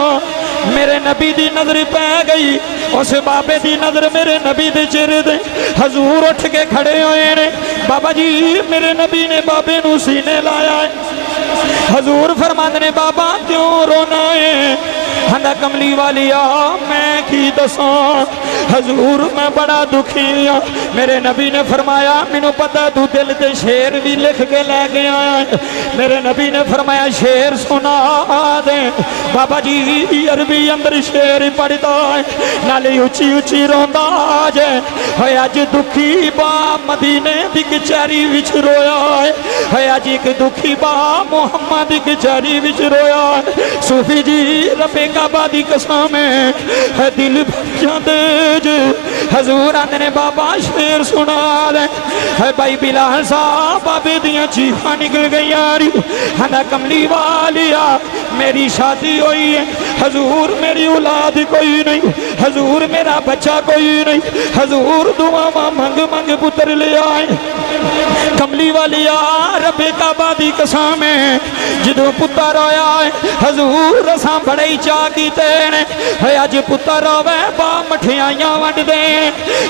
मेरे नबी दी नजर पै गई उस बाबे दी नजर मेरे नबी दे चेहरे ते हजूर उठ के खड़े होए ने बाबा जी मेरे नबी ने बाबे नू सीने लाया हजूर फरमांदे ने बाबा क्यों रोना है हंदा कमली वालिया मैं की दसा हजूर मैं बड़ा दुखी हाँ मेरे नबी ने फरमाया मैनू पता तू दिल ते शेर भी लिख के लैके आया मेरे नबी ने फरमाया शेर सुना दे बाबा जी अरबी अंदर शेर पढ़ता है नाले उची उची रोंदा जे होए अज दुखी बा मदीने दी कचहरी विच रोया है अज एक दुखी बा मुहम्मद दी कचहरी विच रोया सूफी जी रबे काबा दी कसम है दिल जांदे जे हजूर आंदे ने बाबा शेर सुना दे है भाई बिलाल साहब बाबे दियां चीखां निकल गईयां हना कमली वालिया मेरी शादी हुई है हजूर मेरी औलाद कोई नहीं हजूर मेरा बच्चा कोई नहीं हजूर दुआवां मंग मंग पुत्र ले आए कमली वालिया रबे काबा दी कसम है जदों पुत्र आया हजूर असां बड़े ही चाह कीते ने है अज पुत्र आवे बा मठियाइयां वंड दे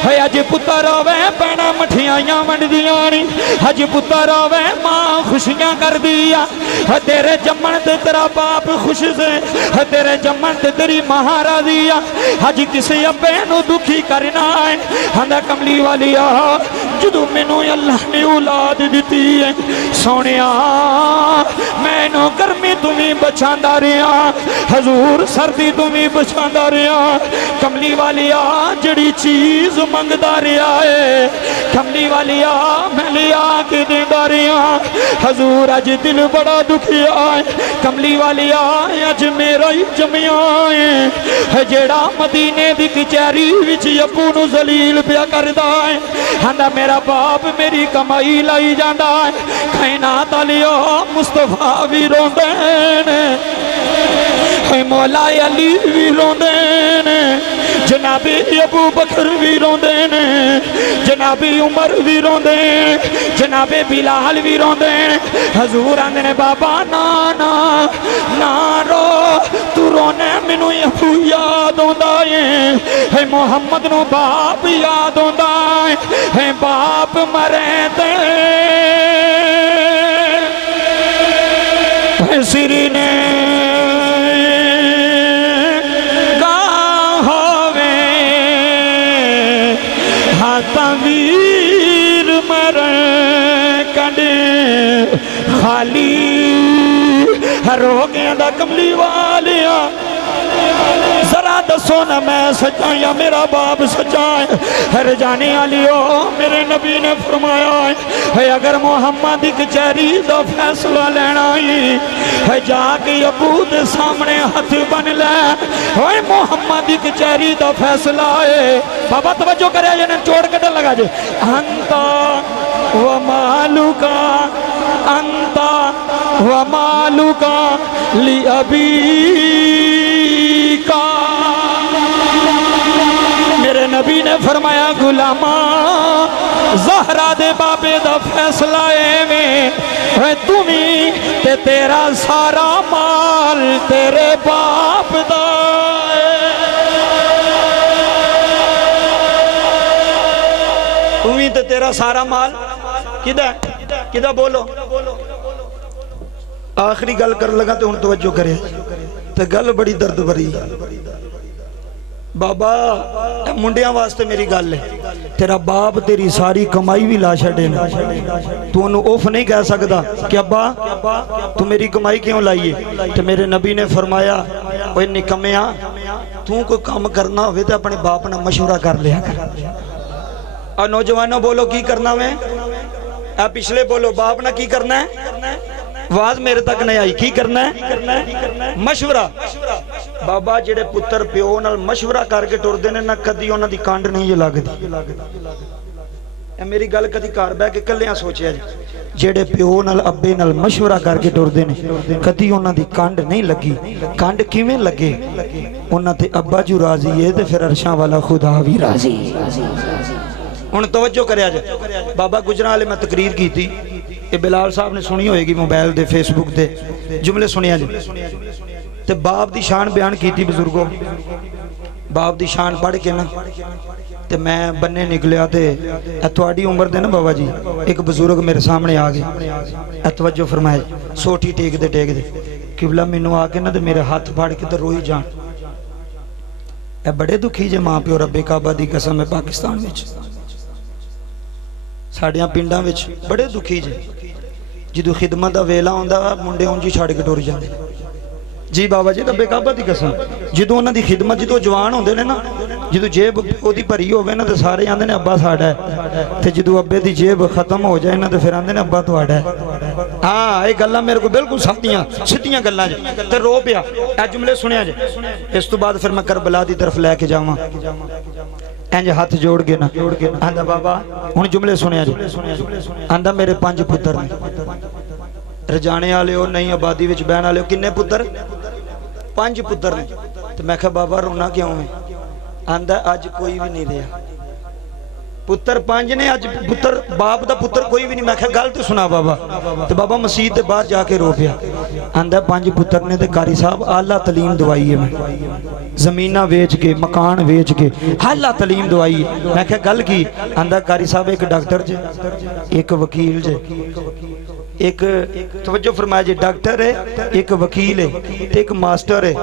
है अज पुत्र आवे भैणां मठियाइयां वंडदियां नी अज पुत्र आवे मां खुशियां करदी आ तेरे जम्मण ते तेरा बाप खुश से तेरे जम्मण ते तेरी मां राजी आ अज किसे अब्बे नू दुखी करना है हंदा कमली वालिया जदों मैनू अल्लाह ने औलाद दिती है सोनिया मैनू गर्मी तू भी बचांदा रहा हजूर सर्दी तू भी बचांदा रहा कमली वालिया जड़ी चीज मंगदा रहा है कमली वालिया मैं लिया के देंदा रहा हजूर अज दिल बड़ा दुखिया है कमली वालिया अज मेरा ही जमिया है जेड़ा मदीने दी कचहरी विच अब्बू नू जलील पिया करदा है हंदा मेरा बाप मेरी कमाई लाई जांदा है खैनात लियो मुस्तफा भी रोंदे ने मौला अली भी रोंदे ने जनाबे अबू बकर भी रोंदे ने जनाबे उमर भी रोंदे जनाबे बिलाल भी रोंदे हजूर आंदे ने बाबा ना ना ना रो तू रोने मैनू अबू याद आंदा है मोहम्मद नू बाप याद आंदा है बाप मरे ते सिरी ने वीर मर कंडे खाली रो गया दा कमली वालिया जरा दसो ना मैं सच्चा या मेरा बाप सच्चा है रजाने वालियो मेरे नबी ने फरमाया है अगर मोहम्मद की कचहरी का फैसला लेना है जाके अबू के सामने हाथ बन ले मोहम्मद की कचहरी का फैसला है बाबा तवज्जो करे जिन्हें चोट कटन लगा जे अंता व मालूका अंता व मालूका ली अबी का मेरे नबी ने फरमाया गुलामा ज़हरा दे बाबे दा फैसला एवें तुम्ही ते तेरा सारा माल तेरे बाप दा तुम्ही ते तेरा सारा माल किदा किदा बोलो आखिरी गल कर लगा तो हुण तवज्जो करे ते गल बड़ी दर्द भरी बाबा मुंडिया वास्ते मेरी गल है तेरा बाप तेरी सारी कमाई भी ला छड़े तू उफ नहीं कह सकता कि अब्बा तू मेरी कमाई क्यों लाई है तो मेरे नबी ने फरमाया ओए निकम्मिया तू कोई काम करना हो तो अपने बाप नाल मशवरा कर लिया कर। और नौजवानों बोलो की करना मैं आ पिछले बोलो बाप ना की करना है आवाज मेरे तक नहीं आई की करना है मशवरा। बाबा जेड़े पुत्र प्यो नाल मशवरा करके टुरदे ने ना कदी उन्हां दी कंड नहीं जे लगदी। मेरी गल कदी घर बह के कलियां सोचिया जेड़े प्यो नाल अब्बे नाल मशवरा करके टुरदे ने कदी उन्हां दी कंड नहीं लगी। कंड किवें लगे उन्हां ते अब्बा जू राजी है ते फिर अरशां वाला खुदा भी राजी। हुण तवज्जो करिया जे बाबा गुजरां वाले मैं तकरीर की थी ये बिलाल साहब ने सुनी होएगी मोबाइल दे फेसबुक दे जुमले सुनिया जी ते बाप दी शान बयान की थी बुजुर्गों। बाप दी शान पढ़ के ना ते मैं बन्ने निकलिया ते थोड़ी उम्र दे ना बाबा जी एक बुजुर्ग मेरे सामने आ गए तवज्जो फरमाए सोटी टेकदे टेकदे किबला मैनू आके ना ते मेरे हाथ फाड़ के ते रोई जान ए बड़े दुखी जे मां प्यो रब्बे काबा दी कसम है पाकिस्तान विच साड़ियां पिंडां विच बड़े दुखी जे जदों खिदमत दा वेला आउंदा मुंडे उंज ही छड़ के टुर जांदे। जी बाबा जी रब्बे काबा दी कसम जदों उन्हां दी खिदमत जदों जवान होंदे ने ना जदों जेब ओदी भरी होवे ना ते सारे आंदे ने अब्बा साडा है ते जदों अब्बे दी जेब खत्म हो जाए ना ते फिर आंदे ने अब्बा तुहाडा है। हाँ ये गल्लां मेरे को बिल्कुल सीधियां गल्लां जे ते रो पिया ए जुमले सुनिया जे। इस तो बाद फिर मैं करबला दी तरफ लैके जावां इंज हाथ जोड़ के ना आंदा बाबा हुण जुमले सुनिया जी आंदा मेरे 5 पुत्र ने रजाने वाले हो नहीं आबादी विच बहन वाले हो किन्ने पुत्र 5 पुत्र ने तो मैं कहा बाबा रोना क्यों है आंदा अज कोई भी नहीं रहा पुत्र 5 ने अज पुत्र बाप दा पुत्र कोई भी नहीं। मैं कहा गल तो सुना बाबा तो बाबा मसीत के बाहर जाके रो पिया आंदा 5 पुत्र ने ते कारी साहब आला तलीम दवाई है मैं जमीना वेच के मकान वेच के आला तलीम दवाई है। मैं कहा गल की आंदा कारी साहब एक डॉक्टर जे एक वकील जे एक तवज्जो फरमाया जी डॉक्टर है एक वकील है ते एक मास्टर है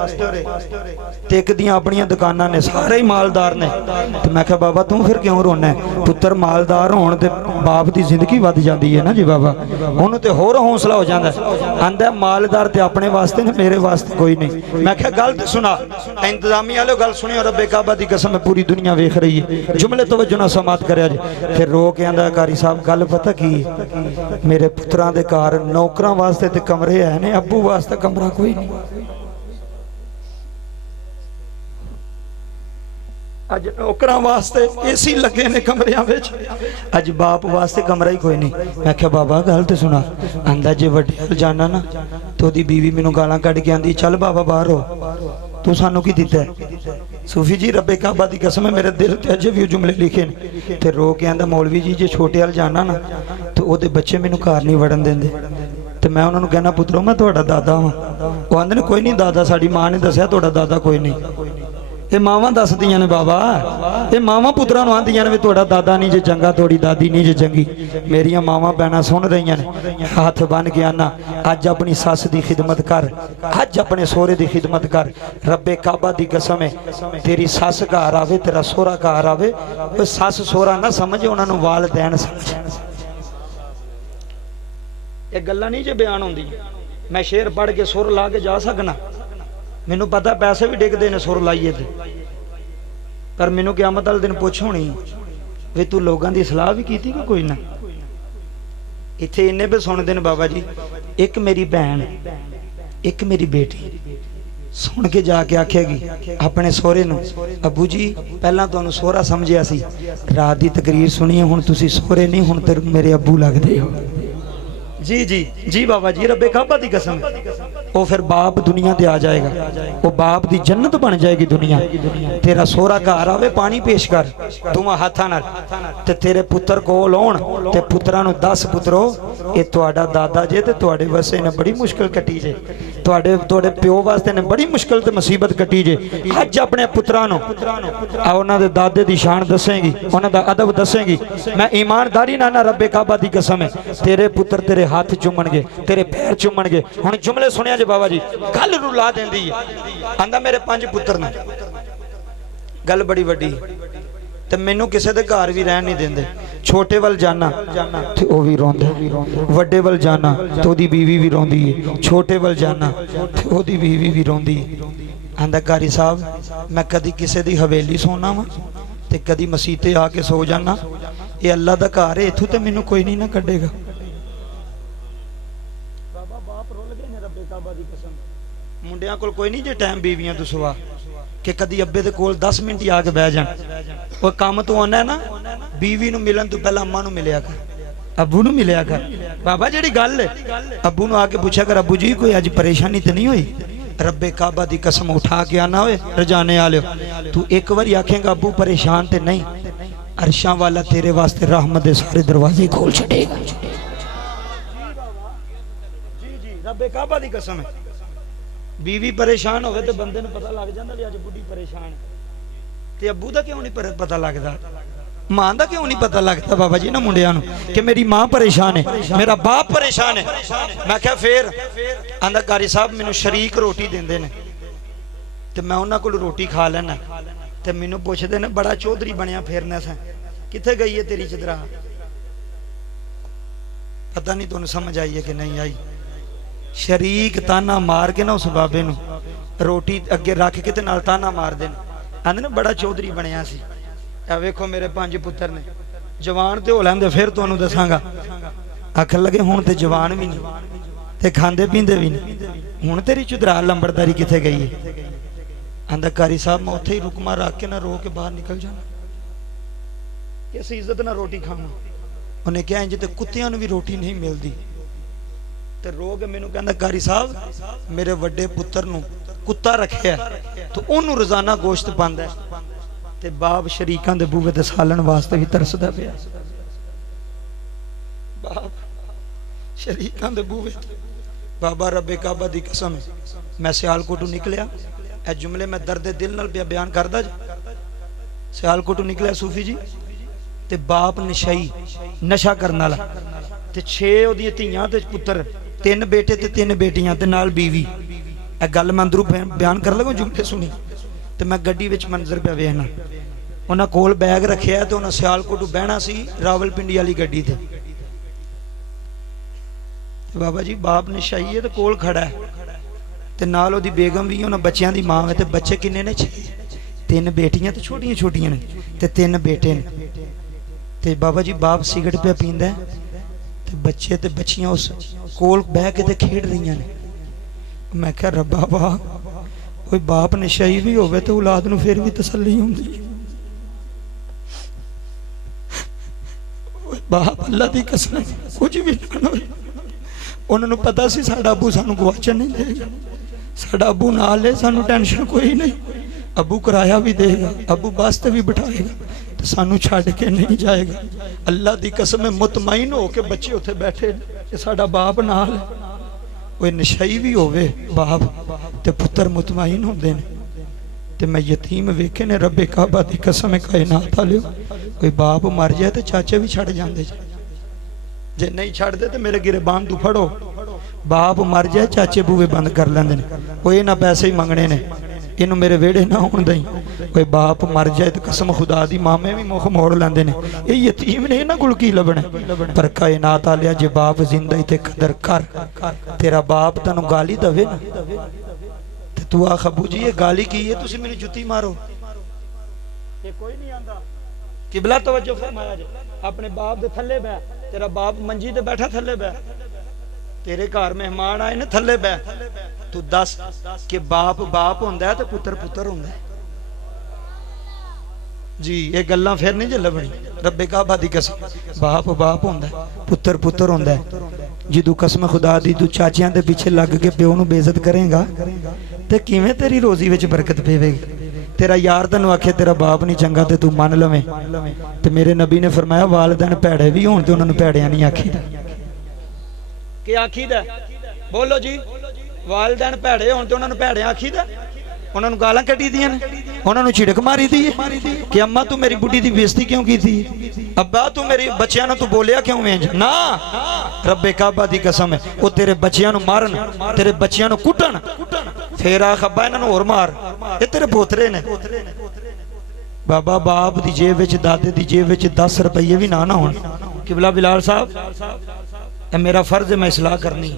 ते एक दियां अपनियां दुकानां ने सारे ही मालदार ने। तो मैं कहा बाबा तू फिर क्यों रोना है पुत्र मालदार होण ते बाप दी जिंदगी वध जांदी है ना जी बाबा उन्होंने ते होर हौसला हो जांदा आंदा मालदार ते अपने वास्ते ने मेरे वास्ते कोई नहीं। मैं कहा गल ते सुना इंतजामी वाले गल सुनियो रब्बे काबा दी कसम है पूरी दुनिया वेख रही है जुमले तवज्जो नाल समात करया जी। फिर रो के आंदा कारी साहब गल पता की मेरे पुत्रां दे घर नौकरां वास्ते ते कमरे है ने अब्बू वास्ते कमरा कोई नहीं। अज नौकरां वास्ते एसी लगे ने कमरियां विच अज बाप वास्ते कमरा ही कोई नहीं। मैं क्या बाबा गल ते सुना आंदा जे वड्डे जाना ना तो ओदी बीवी मैनू गालां कढ के आंदी चल बाबा बाहर हो तू सानू की दिता है सूफी जी रब्बे काबा दी कसम है मेरे दिल ते अजे भी जुमले लिखे ने ते रो के आंदा मौलवी जी जे छोटे वाल जाना ना तो ओदे बच्चे मैनू घर नहीं वड़न देंदे ते मैं उन्होंने कहना पुत्रो मैं तुहाडा दादा हाँ वो आंदे ने कोई नहीं दादा साडी मां ने दस्या तुहाडा दादा कोई नहीं। ये मावां दसदियां ने बाबा ये मावां पुत्रां नूं आंदियां ने भी तुहाडा दादा नहीं जे चंगा तुहाडी दादी नहीं जे चंगी। मेरियां मावां भैणां सुन रहीआं ने हाथ बन के आना अज अपनी सस दी खिदमत कर अज अपने सोहरे दी खिदमत कर रब्बे काबा दी कसम है तेरी सस घर आवे तेरा सोहरा घर आवे ओए सस सोहरा ना समझ उन्हां नूं वालदैन समझ। ये गल्लां नहीं जे बयान होंदी मैं शेर पढ़ के सुर ला के जा सकना मैनू पता पैसे भी डिगदे ने सुर लाइए थे पर मैनू क़यामत वाले दिन पुछ होनी वे तू लोगों की सलाह भी की थी कि कोई ना इत्थे इन्ने भी सुनते हैं बाबा जी एक मेरी भैन एक मेरी बेटी सुन के जाके आखेगी अपने सोहरे नूं अबू जी पहला तुहानूं सोहरा समझिया सी रात की तकरीर सुनी हुण तुसीं सोहरे नहीं हुण ते मेरे अबू लगदे हो। जी जी जी बाबा जी रब्बे काबा दी कसम वो फिर बाप दुनिया ते आ जाएगा वो बाप दी जन्नत बन जाएगी दुनिया। तेरा सोहरा घर आवे पानी पेश कर दोवां हाथां नाल ते तेरे पुत्र कोल आउण ते पुत्रां नूं 10 पुत्रो ये तुहाडा दादा जे ते तुहाडे वास्ते ने बड़ी मुश्किल कटी जे तुहाडे तुहाडे प्यो वास्ते ने बड़ी मुश्किल ते मुसीबत कटी जे। अज अपने पुत्रां नूं आ उन्हां दे दादे दी शान दसेंगी उन्हां दा अदब दसेंगी मैं ईमानदारी नाल रब्बे काबा दी कसम है तेरे पुत्र तेरे हाथ चुमणगे तेरे पैर चुमणगे। हुण जुमले सुनिया जे बाबा जी गल रुला देंदी है आंदा मेरे 5 पुत्र ने गल बड़ी वड्डी ते मैनू किसी दे घर भी रहन नहीं देंदे छोटे वल जाना ते ओ भी रोंदा वड्डे वल जाना ते ओदी बीवी भी रोंदी है छोटे वल जाना ते ओदी बीवी भी रोंदी है। आंदा कारी साहब मैं कदी किसी की हवेली सोना वा ते कदी मसीते आके सो जाना, ये अल्लाह का घर है, इथों तो मैनू कोई नहीं ना कढ़ेगा। बाबा बाप रुल गए ने रब्बे काबा दी कसम, मुंडियां कोल कोई नहीं जे टाइम बीवियां तो सुआ कि कदी अब्बे दे कोल 10 मिनट ही आके बह जान। वो काम तो आना है ना, बीवी नू मिलन तो पहला अम्मा नू मिलिया कर, अबू नू मिलिया कर। बाबा जी गल है, अबू नू आके पूछा कर अबू जी कोई अज परेशानी तो नहीं हुई? रब्बे काबा दी कसम उठा के आना होए रजाने आलियो, तू एक बार आखेगा अबू परेशान ते नहीं, अरशां वाला तेरे वास्ते रहमत दे सारे दरवाजे खोल छड़ेगा। जी जी रब्बे काबा दी कसम है। बीवी परेशान होवे ते बंदे नू पता लग जांदा कि अज बुढ़ी परेशान है, ते अबू दा क्यों नहीं पता लगदा, मां दा क्यों नहीं पता लगता बाबा जी ना मुंडियां नू कि मेरी मां परेशान है, मेरा बाप परेशान है। मैं क्या फिर आंदा कारी साहब मैनू शरीक रोटी देंदे ने ते मैं उन्हां कोल रोटी खा लेना, ते मैनू पुछदे ने बड़ा चौधरी बनया फिरना सा, किथे गई है तेरी चदरा? पता नहीं तुहानू समझ आई है कि नहीं आई। शरीक ताना मार के ना उस बाबे नू रोटी अगे रख के ते नाल ताना मार देन, आंदे ने बड़ा चौधरी बनया सी। वेखो मेरे 5 पुत्र ने, जवान तो हो लैंदे फिर तुहानू दसांगा। आखन लगे हुण ते जवान भी नहीं ते खांदे पींदे भी नहीं, हुण तेरी चुदरा लंबड़दारी किथे गई है? आंदा कारी साहब मैं उत्थे ही रुकमा रख के ना रो के बाहर निकल जाना, इस इज्जत ना रोटी खाना। उन्हें क्या इंज ते कुत्तियां नू भी रोटी नहीं मिलती, ते रो के मैनू कहंदा कारी साहब मेरे वड्डे पुत्र नू कुत्ता रखिया तो ओनू रोजाना गोश्त पांदा है, ते बाप शरीकां दे बूहे ते सालन वास्ते भी तरसदा पिया। बाप शरीकां दे बूहे, बाबा रब्बे काबा दी कसम मैं सियालकोटू निकलिया, ए जुमले मैं दर्द दिल नाल बयान करदा। सियालकोटू निकलिया सूफी जी, ते बाप नशाई नशा करन वाला, ते 6 ओदियां धीआं ते पुत्र, 3 बेटे ते 3 बेटियां ते नाल बीवी। ए गल मैं अंदरों बयान कर लगा, जुमले सुनी ते मैं गड्डी विच मंजर पे वेखना, उन्हां कोल बैग रखिया ते उन्हां सियालकोटू बहना सी रावलपिंडी वाली गड्डी ते। बाबा जी बाप नशाई है ते कोल खड़ा है, ते नाल ओदी बेगम भी, उन्हां बच्चियां दी मां है, ते बच्चे किन्ने ने? 6, 3 बेटियां ते छोटियां छोटियां ने ते 3 बेटे ने। ते बाबा जी बाप सिगरेट पे पींदा है, ते बच्चे ते बच्चियां उस कोल बह के ते खेड रही ने। मैं क्या रब्बा वाह, कोई बाप नशाई भी होवे तो औलाद नू फिर भी तसल्ली हुंदी। बाप अल्लाह दी कसम कुछ भी ना होए, उन्होंने पता सी साडा अबू सानू गवाचन नहीं देगा, साडा अबू नाल है, सानू टेंशन कोई नहीं, अबू किराया भी देगा, अबू बस ते भी बिठाएगा, तो सानू छड़ के नहीं जाएगा। अल्लाह दी कसम मुतमईन हो के बच्चे उत्थे बैठे कि साडा बाप नाल है। कोई नशाई भी होवे बाप ते पुत्र मुतमईन होंदे ने, ते मैं यतीम वेखे ने रब्बे काबा दी कसम कायनात वालियो, कोई बाप मर जाए तो चाचे भी छड़ जांदे जे नहीं छड़दे तो मेरे गिरबान तू फड़ो। बाप मर जाए चाचे बूहे बंद कर लेंदे ने, कोई ना पैसे ही मंगने ने, इनू मेरे वेड़े ना होण दई। कोई बाप मर जाए तो कसम खुदा दी मामे भी मुख मोड़ लेंदे ने, ये यतीम ने इन्हां कोल की लभना। पर कायनात वालिया जे बाप जिंदा ही ते कदर कर, तेरा बाप तैनूं गाली दवे ना ते तू आख अबू जी ये गाली की है, तुसीं मैनूं जुत्ती मारो, ये कोई नहीं आंदा। किबला तवज्जो फरमाया जे, अपने बाप दे थल्ले बैठ, तेरा बाप मंजी ते बैठा थल्ले बैठ, तेरे घर मेहमान आए ने थल्ले बैठ, तू दस कि बाप बाप होंदा है ते पुत्र पुत्र होंदा है। जी ये गल्लां फिर नहीं जे लभणी, रब्बे काबा दी कसम बाप बाप होंदा है, पुत्र पुत्र होंदा है। जिदू कसम खुदा दी तू चाचियां दे पीछे लग के प्यो नूं बेइज्जत करेगा ते किवें तेरी रोजी विच बरकत पेवेगी। तेरा यार तैनू आखे तेरा बाप नहीं चंगा ते तू मन लवें, ते मेरे नबी ने फरमाया वालिदैन भैड़े भी होण ते उन्हां नूं भैड़ियां नहीं आखीदा। कि आखीदा बोलो जी, वालिदैन भैड़े होण ते उन्हां नूं भैड़ियां आखीदा, उन्हां नूं गालां कड्डी दियां ने, उन्हां नूं झिड़क मारी दी है कि अम्मा तू मेरी बुढ़ी दी बेइज्जती क्यों की थी, अब्बा तू मेरे बच्चियां नूं तू बोलिया क्यों इंज ना। रब्बे काबा दी कसम है वो तेरे बच्चियां नूं मारन, तेरे बच्चियां नूं कुटण, फिर आख अब्बा इन्हां नूं होर मार, ये तेरे पोतरे ने। बाबा बाप दी जेब विच दादे दी जेब विच 10 रुपये भी ना होण। किबला बिलाल साहब मेरा फर्ज है मैं इसलाह करनी,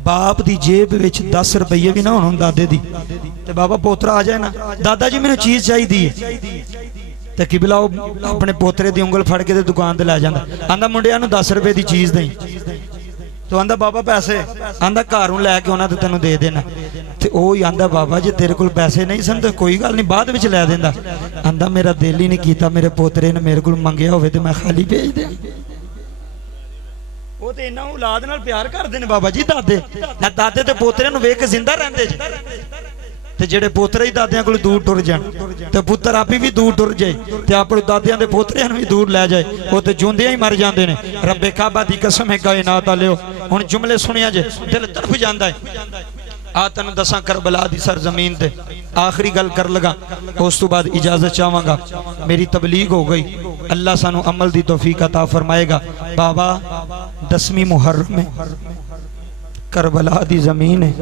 बाप दी जेब विच 10 रुपये भी ना होण दादे दी ते बाबा पोतरा आ जाए ना, दादा जी मैनूं चीज़ चाहिदी है, ते किबला अपने पोतरे दी उंगल फड़ के ते दुकान ते लै जांदा, आंदा मुंडिया नूं 10 रुपए दी चीज़ देई, तो आंदा बाबा पैसे, आंदा घरों लैके उन्हां ते तैनूं दे देना, ते ओह ही आंदा बाबा जे तेरे कोल पैसे नहीं सन तो कोई गल नहीं बाद विच लै देंदा, आंदा मेरा दिल ही नहीं कीता मेरे पोतरे ने मेरे कोल मंगिया होवे ते मैं खाली भेज दे। वो तो इन्ना औलाद नाल प्यार करते हैं बाबा जी दादे, दादे ते पोतरे नूं वेख के जिंदा रहंदे जी, ते जेड़े पोतरे ही दादियां कोल दूर टुर जाण ते पुत्तर आपी भी दूर टुर जाए ते अपने दादियां दे पोतरियां नूं भी दूर लै जाए, वो तो जिउंदियां ही मर जांदे ने। रब्बे काबा दी कसम है कायनात वालिओ, हुण जुमले सुनिया जे दिल तड़फ जांदा है। आ तैनूं दसां करबला दी सरजमीन ते आखिरी गल कर लगा, उस तो बाद इजाजत चाहांगा, मेरी तबलीग हो गई, अल्लाह सानू अमल दी तौफीक अता फरमाएगा। बाबा 10वीं मुहर्रम में करबला दी जमीन है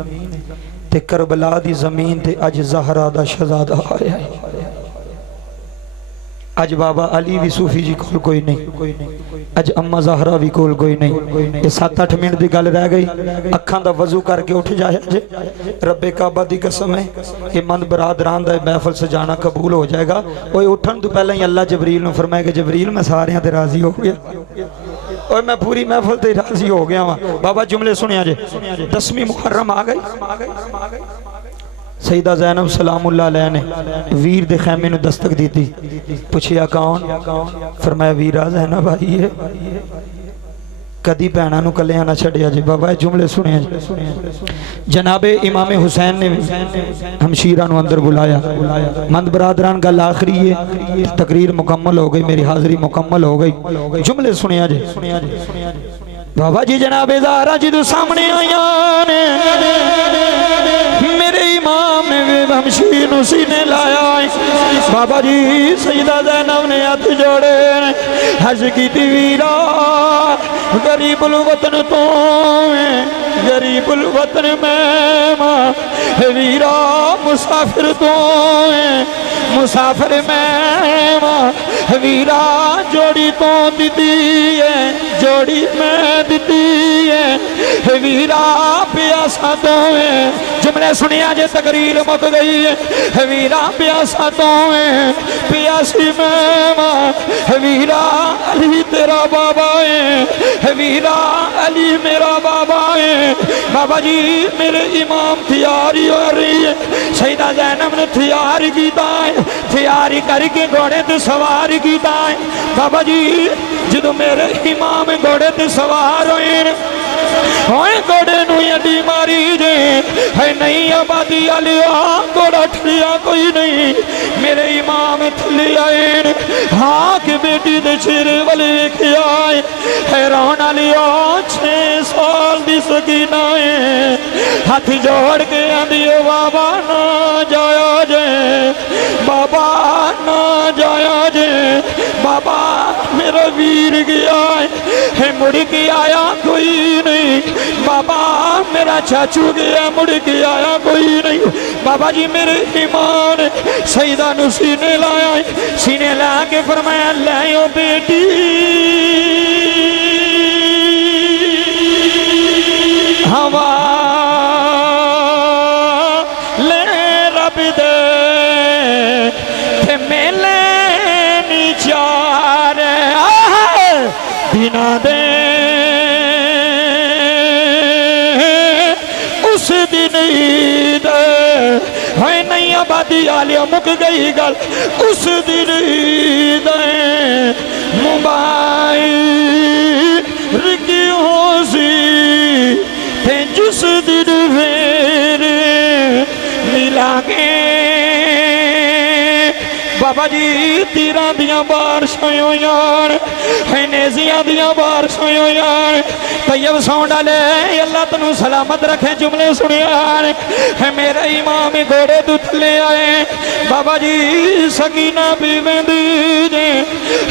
ते करबला दी जमीन ते अज ज़हरा दा शहजादा आया है। अज बाबा अली भी सूफी जी कोल कोई नहीं, अज अम्मा ज़हरा भी कोल कोई नहीं। ये 7-8 मिनट की गल रह गई, अखां दा वजू करके उठ जाए जे, रब्बे काबा दी कसम है कि मंद बरादरान दा महफल सजाना कबूल हो जाएगा। वो उठन तो पहले ही अल्लाह जबरील नूं फरमाएगा, जबरील मैं सारियां ते राजी हो गया और मैं पूरी महफल ते राजी हो गया वां। बाबा जुमले सुनिया जे, 10वीं मुहर्रम आ गई, सईदा ज़ैनब सलामुल्लाह अलैहा ने वीर दे खैमे नूं दस्तक दी थी, पुछया कौन, फरमाया वीरा ज़ैनब आई है, कदी भैणां नूं कल्लियां ना छड्डिया जी। बाबा जुमले सुनिया जी, जनाबे इमाम हुसैन ने हमशीरा नूं अंदर बुलाया, मंद बरादरान गल आखिरी है, तकरीर मुकम्मल हो गई, मेरी हाज़री मुकम्मल हो गई। जुमले सुनिया जी बाबा जी, जनाबे ज़हरा जी सामने आया ने, मेरे इमाम ने हमशीर नूं सीने लाया है। बाबा जी सईदा ज़ैनब ने हाथ जोड़े, हज की वीरा गरीबुल वतन तो गरीबुल वतन मैं वीरा मुसाफिर तो मुसाफिर मैं वीरा जोड़ी तो दी है, जोड़ी मैं दी है वीरा प्यासा तो जुमले सुनिया जे तकरीर मुक गई है। वीरा प्यासा तो प्यासी मैं वीरा अली तेरा बाबा है, वीरा अली मेरा बाबा है। बाबा जी मेरे इमाम तैयारी हो रही है, सईदा ज़ैनब ने तैयारी कीता है, तैयारी करके घोड़े ते सवार कीता है। बाबा जी जो मेरे इमाम घोड़े ते सवार होए घोड़े नूं अड्डी मारी जे है, नहीं आबादी आलिया घोड़ा ठलिया कोई नहीं, मेरे इमाम थले आए, हाँ के बेटी दे सिर वाले वेखिया हैरान आलिया 6 साल दी सकीना है, हाथ जोड़ के आंदी बाबा ना जाया जे, बाबा ना जाया जे, बाबा मेरा वीर गया है मुड़ के आया कोई नहीं, बाबा मेरा चाचू गया मुड़ के आया कोई नहीं। बाबा जी मेरे ईमान सईदा नूं सीने लाया, सीने ला के फरमाया लाओ बेटी हवा ले रब दे ते मेले नी चार बिना दे उस दिन ईद है, नहीं आबादी आलिया मुक गई गल, उस दिन ईद मोबाइल क्यों सी थे, जिस दिन फिर मिलांगे। बाबा जी तीरां दियां बारिशां होईयां, नेज़ियां दियां बारिशां होईयां, तैयब सौंड वाले अल्लाह तैनूं सलामत रखे। जुमले सुनिया है मेरे इमाम घोड़े तो थले आए, बाबा जी सकीना भी वेंदी जे,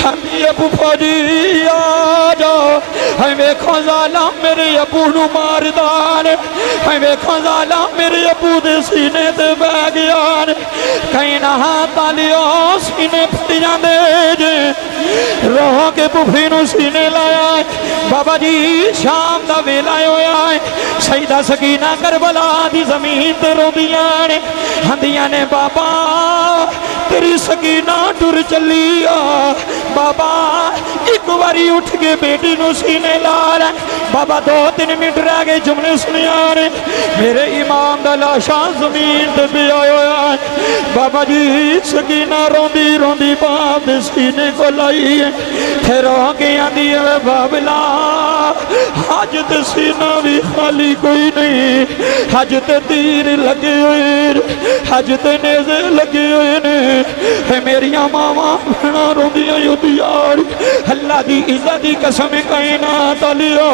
हम फुफा जी आ जाओ, है वेखो ज़ाला मेरे अबू नूं मारदान, है वेखो ज़ाला मेरे अबू दे सीने ते बह गया, कहीं ना तालियो सीने फट जांदे जे, रोह के फुफी नूं सीने लाया। बाबा जी शाम दा वेला होया है सईदा सकीना करबला दी ज़मीन ते रोंदियां ने हंदियां ने बाबा तेरी सकीना टुर चली आ बाबा एक बारी उठ के बेटी नू सीने ला ले बाबा 2-3 मिनट रह गए जुमले सुनिया ने मेरे इमाम दा लाशा जमीन ते पिया होया है बाबा जी सकीना रोंदी रोंदी बाप दे सीने को लाई है फिर आके आंदी है बाबला अज ते सीना भी खाली कोई नहीं अज ते तीर लगे हुए अज ते नेज़े लगे हुए ने मेरिया मावा भैणा रोंदियां यार अल्लाह दी इज्जत दी कसम कायनात लियो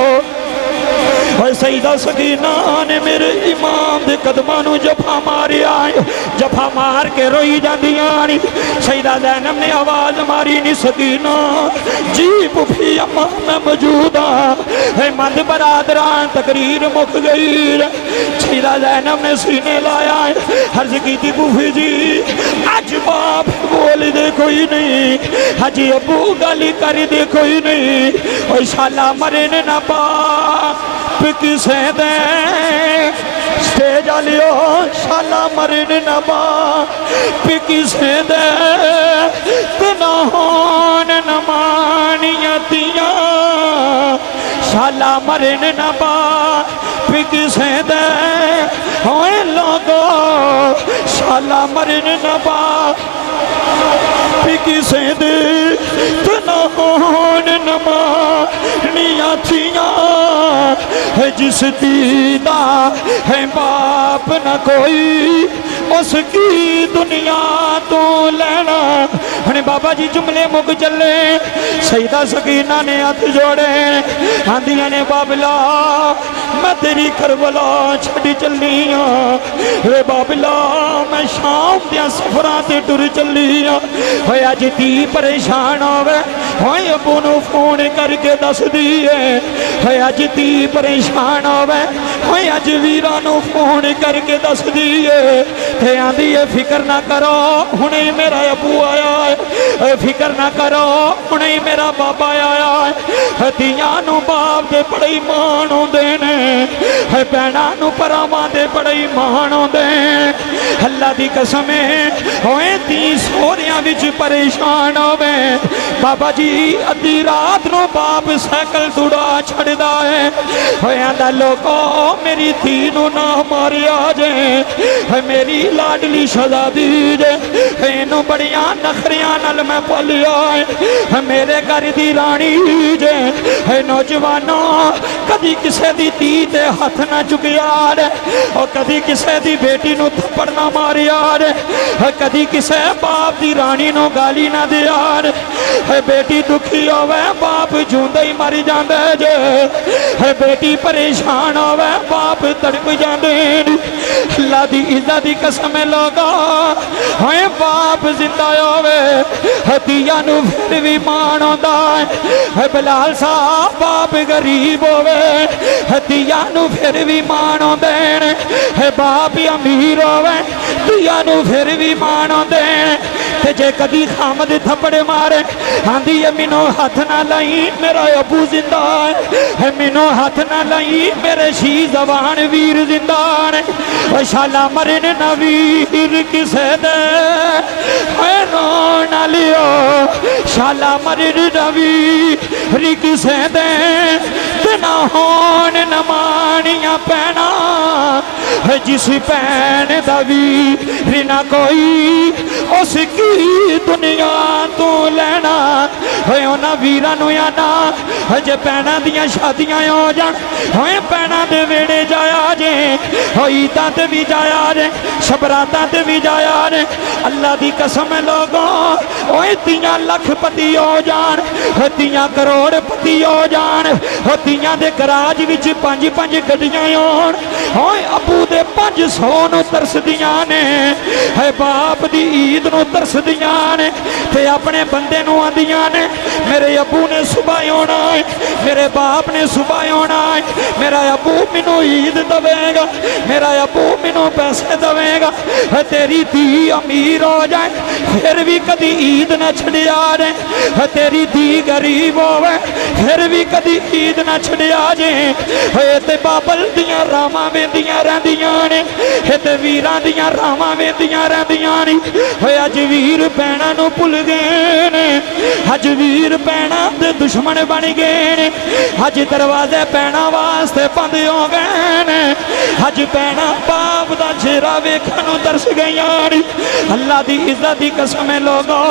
सईदा सकीना ने मेरे इमाम दे कदमां नू जफा मारिया जफा मार के रोई जांदियां नी सईदा ज़ैनब ने आवाज मारी नी सकीना जी पुफी अम्मा मैं मौजूद हाँ मंद बरादरान तकरीर मुक गई सईदा ज़ैनब ने सीने लाया हर्ज की पुफी जी अज बाप बोल दे कोई नहीं अज अबू गल कर दे कोई नहीं और शाला मरे ने ना पा किसे दे स्टेज लियो शाला मरन नबा किसे दे तना होन नमानियतियां शाला मरन नबा किसे दे होए लोगो शाला मरन नबा किसे दे तना होन नमानियतियां जिस दीदा है बाप न कोई उसकी दुनिया तो लेना हने बाबा जी जुमले मुक चले सईदा सकीना ने हाथ जोड़े आंदियां ने बाबला मैं तेरी करबला छड़ी चली हाँ वे बाबला मैं शाम दिया सफरां ते टुर चली हाँ होए अज धी परेशान होवे होए अबू नू फोन करके दस दी है होए अज धी परेशान होवे होए अज वीरां नू फोन करके दस दी है ते आंदी है फिक्र ना करो हुणे मेरा अबू आया है फिक्र ना करो हुणे मेरा बाबा आया है धीआं नू बाप दे बड़े मान होंदे ने भैणां नू भरावां दे बड़े मान होंदे अल्लाह दी कसम होए धी सोहरियां विच परेशान होवे बाबा जी अद्धी रात नू बाप साइकिल दुड़ा छड़दा है होए आंदा लोको मेरी धी नू ना मारिया जे मेरी लाडली शहजादी जे इनू बड़ियां नखरियां नाल मैं पालिया मेरे घर दी रानी जे नौजवानों कदी किसे दी धी ते हथ ना चुकिया और कदी किसे दी बेटी नू थप्पड़ ना मारिया कदी किसे बाप दी रानी नू गाली ना दिया बेटी दुखी होवे बाप जूंदे ही मर जांदे जे बेटी परेशान होवे बाप तड़प जांदे अल्लाह दी इज्जत दी कसम लोगा हाय बाप जिंदा होवे हदिया नू फिर भी मान होंदा है बिलाल साहब बाप गरीब होवे हदिया नू फिर भी मान होंदे है बाप अमीर होवे दिया नू फिर भी मान होंदे ते जे कदी खामद थप्पड़ मारे आंदी है मैनू हाथ ना लाई मेरा अबू जिंदा है मैनू हाथ ना लाई मेरे शी जवान वीर जिंदा ने शाला मरन न वीर किसे दे रो ना लियो शाला मरन न वीर किसे दे ना होन न मानिया पैना जिस भैन दा वीर ना कोई उसकी दुनिया तो लेना होए उन्हां वीरां नूं आना जे भैणां दियां शादियां हो जाण होए भैणां दे वेड़े जाया जे ईदां ते भी जाया जे शबरातां ते भी जाया जे अल्लाह दी कसम लोगों ओए तियां लखपति हो जाण तियां करोड़पति हो जाण तियां दे गराज विच 5-5 गड्डियां होण होए अबू दे 500 नूं तरसदियां ने है बाप दी ईद नूं तरसदियां ने ते अपने बंदे नूं आंदियां ने मेरे अबू ने सुबह आना है मेरे बाप ने सुबह आना है मेरा अबू मैनू ईद दवे देवेगा, मेरा अबू मैनू पैसे देवेगा, तेरी धी अमीर हो जाए फिर भी कदी ईद न छड़िया जाए, तेरी धी गरीब होवे फिर भी कदी ईद न छड़िया जाए। ते बाबल दियां रावां वेंदियां रहंदियां ने, ते वीरां दियां रावां वेंदियां रहंदियां ने। अज वीर भैणां नूं भुल गए ने, अज वीर भैणां दे दुश्मन बन गए ने, अज दरवाजे भैणां वास्ते बंद हो गए ने, अज भैणां बाप दा चेहरा वेखण नूं तरस गईयां ने। अल्लाह दी इज्जत दी कसम लोगो,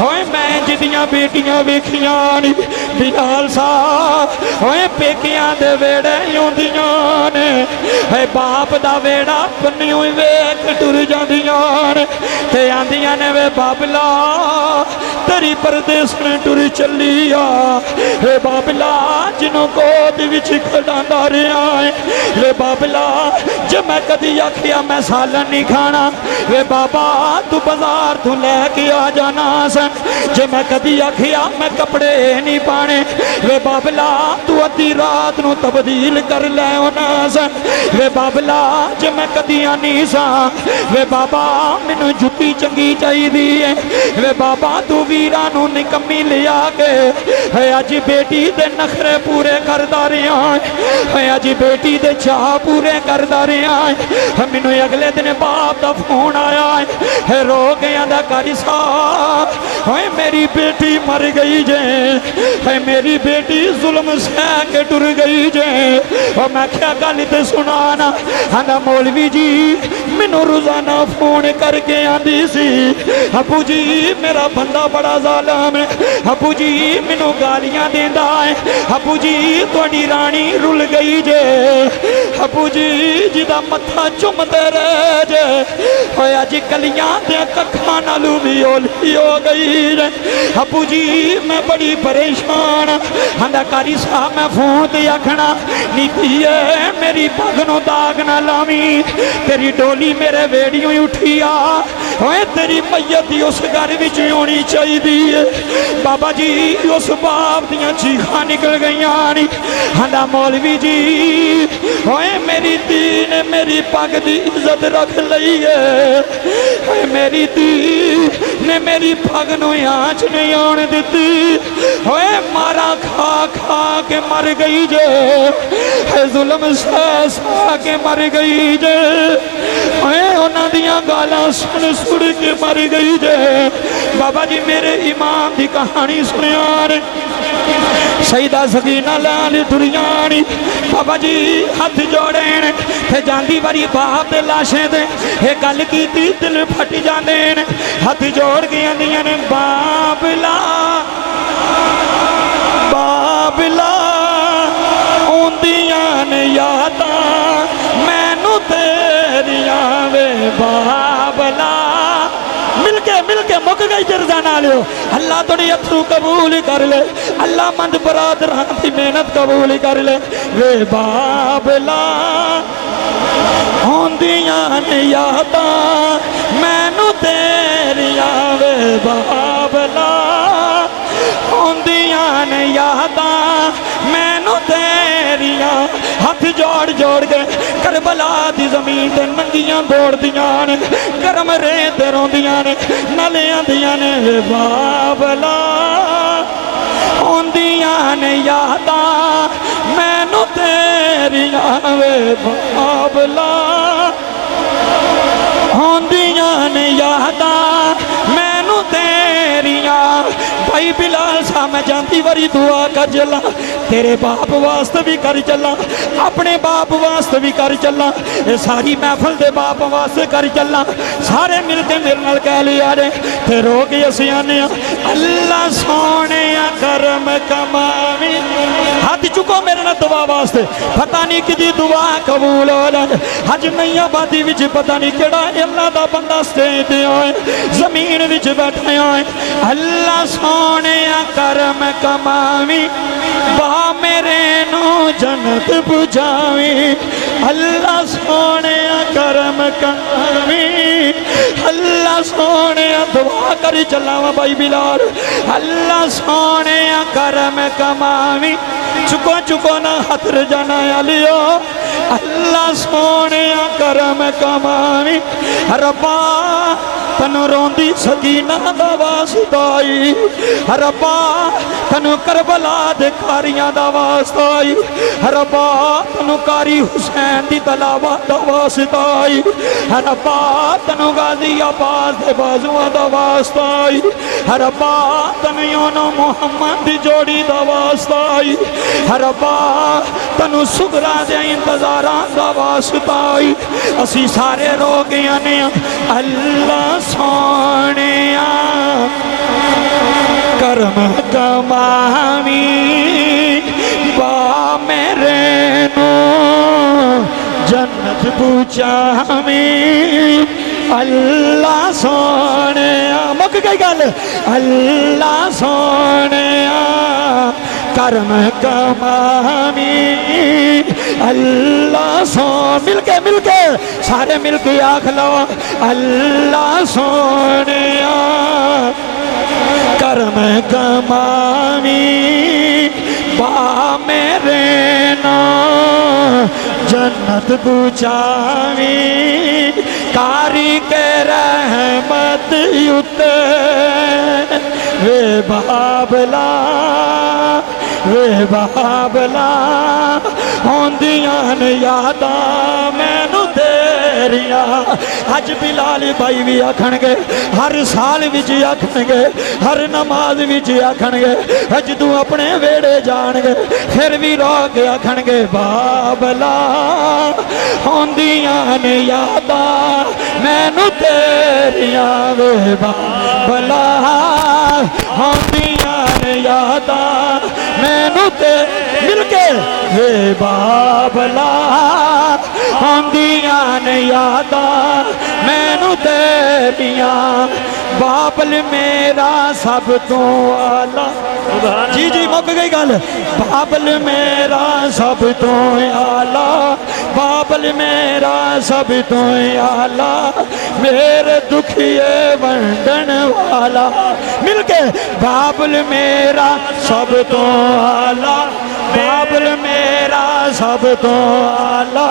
होए मैं जिदियां बेटियां वेखियां ने बिलाल साहब, होए पेकियां दे वेड़े आउंदियां ने, बाप दा वेड़ा पन्नियों वेख टुर जांदियां ने, ते आंदियां ने वे बाबला तेरी परदेसण टुर चली आ, हे बाबला जिन्हों गोद विच खड़ांदा रहा है, वे बाबला जे मैं कदी आखिया मैं सालन नहीं खाना, वे बाबा तू बाजार तू लैके आ जाना सन, जे मैं कदी आखिया मैं कपड़े नहीं पाने, वे बाबला तू अद्धी रात नू तब्दील कर ले होना सन, वे बाबला जे मैं कदी आनी सा, वे बाबा मैनू जुत्ती चंगी चाहिदी है, वे बाबा तू वीरां नू निकम्मी लिया के अज बेटी दे नखरे पूरे करदा रहा है, अज बेटी दे चाह पूरे करदा रहा है। मैनू अगले दिन बाप दा फोन आया है, रो गया दा कारी साहब, होए मेरी बेटी मर गई जे, मेरी बेटी जुल्म सह के टुर गई जे। और मैं क्या गल ते सुनाना, आंदा मौलवी जी मैनू रोजाना फोन करके आंदी सी, अबू जी मेरा बंदा बड़ा जालिम है, अबू जी मैनू गालियां देंदा है, अबू जी तुहाडी रानी रुल गई जे, अबू जी जिदा मत्था चुमदे रह जे, होए अज कलियां दे कखां नालू भी ओली हो गई जे, अबू जी मैं बड़ी परेशान। आंदा कारी साहब मैं फोन ते आखना नीति है मेरी पग नूं दाग ना लावी, तेरी डोली मेरे वेड़ियों ही उठी आ, होए तेरी मैयत ही उस घर विच होनी चाहिए। बाबा जी उस बाप दियां चीखां निकल गईयां नी। आंदा मौलवी जी होए मेरी धी ने मेरी पग दी इज्जत रख लई है, होए मेरी धी ने मेरी पग नूं आंच नहीं आउण दित्ती, होए मारा खा खा के मर गई जे, जुल्म सह सह के मर गई जे, होए उन्हां दियां गालां सुन सुन के मर गई जे। बाबा जी मेरे इमाम दी कहानी सुनिया ने, सईदा सकीना लाल दुरियानी, बाबा जी हाथ जोड़े ने, ते जांदी वारी बाप दे लाशें ते ये गल कीती दिल फट जांदे ने, हाथ जोड़ के आंदियां ने बाबला बाबला आउंदियां ने यादां मैनू तेरियां वे बाबला, मिल के मुक गई जरदा नालियो। अल्लाह थोड़ी अथरू कबूल कर ले, अल्लाह मंद बरादरां दी मेहनत कबूल कर ले। वे बाबला आउंदियां ने यादां मैनू तेरियां, वे बाबला आउंदियां ने यादां मैनू तेरियां, हाथ जोड़ जोड़ के करबला दी जमीन ते नंगियां दौड़दियां ने, गरम रेत रोंदियां ने, नाले आंदियां ने वे बाबला आउंदियां ने यादां मैनू तेरियां, वे बाबला आउंदियां ने यादां मैनू तेरियां। भाई बिलाल साहब मैं जानती वारी दुआ कर चला, तेरे बाप वास्ते भी कर चला, अपने बाप वास्ते भी कर चला, ये सारी महफल दे बाप वास्ते कर चला, सारे मिलके मेरे नाल कह लिया रे ते रो के असीं आने अल्लाह सोने करम कमावी। हाथ चुको मेरे नाल दुआ वास्ते, पता नहीं कि दुआ कबूल हो जाए। अज नई आबादी विच पता नहीं केड़ा अल्लाह दा बंदा स्टेज ते होए, जमीन विच बैठे होए, अल्लाह सोने करम कमावी, बा मेरे नू जन्नत पुजावी, अल्लाह सोने करम कमावी, अल्लाह सोने दुआ कर चला वा भाई बिलाल, अल्लाह सोने करम कमावी। चुको चुको ना हाथ रजाना लियो, अल्लाह सोने करम कमावी रब्बा तनु रोंदी सकीना दा वास्ता आई रब्बा तनु करबला दे कारियां दा वास्ता आई रब्बा तनु कारी हुसैन दी तलावत दा वास्ता आई रब्बा तनु गाजी अब्बास दे बाजुआं दा वास्ता आई रब्बा तनु योनो मुहम्मद दी जोड़ी दा वास्ता आई रब्बा तनु सुगरा दे इंतजारां दा वास्ता आई असी सारे रो गए ने अल्लाह सोने करम कमावी बा मेरे नो जन्नत पूछावी अल्लाह सोने मुक गई गल अल्लाह सोने करम कमावी अल्लाह सो मिलके सारे मिलके आख लो अल्लाह सोने करम कमावी बा मेरे ना जन्नत पूछावी कारी के रहमत उते वे बाबला होंदियां ने यादां मैनू तेरियां अज बिलाल भाई भी आखणगे हर साल विच आखणगे हर नमाज विच आखणगे अज तू अपने वेड़े जाणगे फिर भी रो के आखणगे बाबला होंदियां ने यादां मैनू तेरियां वे बाबला होंदियां ने यादां मैनू ते मिलके वे बाबला होंदियां ने यादां मैनू तेरियां बाबल मेरा सब तो आला जी जी मुक गई गल बाबल मेरा सब तो आला बाबल मेरा सब तो आला मेरे दुखिए वंडन वाला मिलके बाबल मेरा सब तो आला बाबल मेरा सब तो आला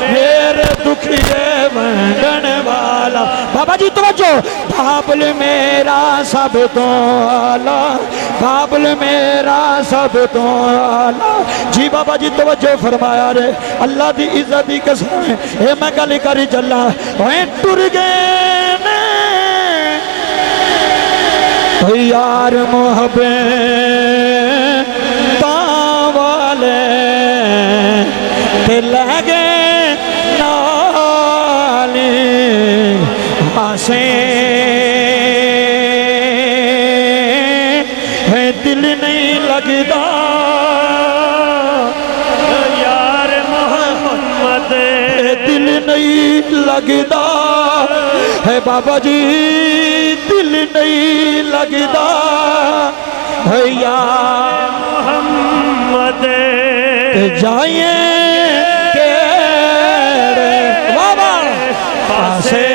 मेरे दुखिए वंडन वाला बाबा जी तवज्जो बाबल मेरा सब तो आला बाबल मेरा सब तो आला जी बाबा जी तवज्जो फरमाया रे अल्लाह दी इज्जत दी कसम है ए मैं गल करी चला ओए टुर गए ने ओ यार मोहब्बे वाले ते लगे नाले आसे है दिल नहीं लगता यार मोहम्मद दिल नहीं लगता है बाबा जी दिल नहीं लगता है यार मोहम्मद जाइए बाबा पासे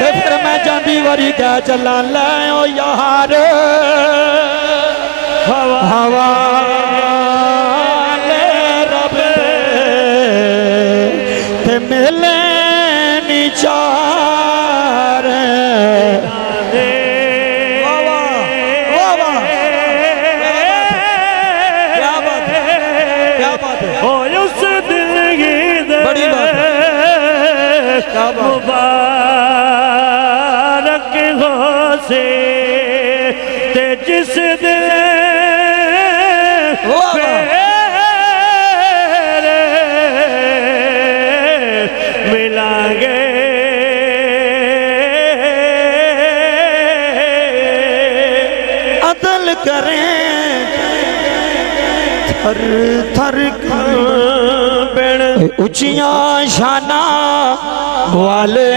ते फिर मैं जाती वारी क्या चला ले ओ यार हवा ले रब ते मिले निचार मुबारक हो से ते जिस दिल मिलांगे अदल करें थर थर उचियां शाना वाले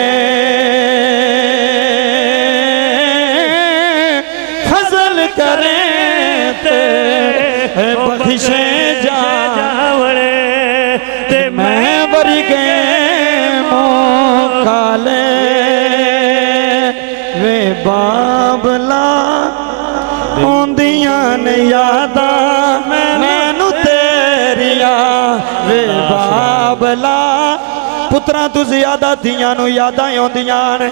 फजल करें ते बख्शे जावड़े ते मैं बर गए मोकाले वे बाबला होंदियां ने यादां मैनू तेरी बाबला पुत्रां तू ज्यादा धियां नू यादां आउंदियां ने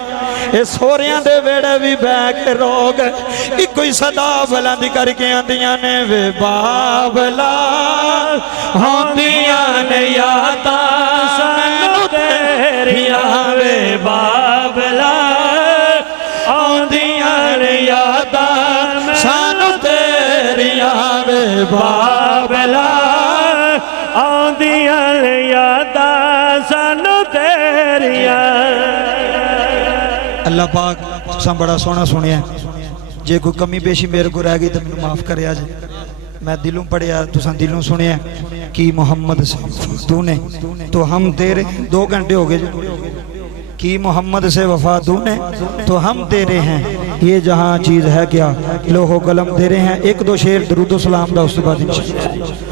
ए सोहरियां दे वेड़े भी बह के रोग इको ही सदा बुलंद करके आंदियां ने वे बाबला आउंदियां ने यादां सानू तेरिया वे बाबला आउंदियां ने यादां सानू तेरिया वे बाबला आउंदियां ने यादां सानू तेरिया। अल्लाह पाक तुसां बड़ा सोहना सुनिया जे कोई कमी पेशी मेरे को रह गई तो मैनू माफ करे आज मैं दिलों पढ़िया तुसां दिलों सुनिया कि मोहम्मद से तूने तो हम तेरे 2 घंटे हो गए कि मोहम्मद से वफा तूने तो हम तेरे हैं ये जहाँ चीज़ है क्या लोहो कलम तेरे हैं 1-2 शेर दरूदो सलाम दा उस तो बाद इंशाअल्लाह।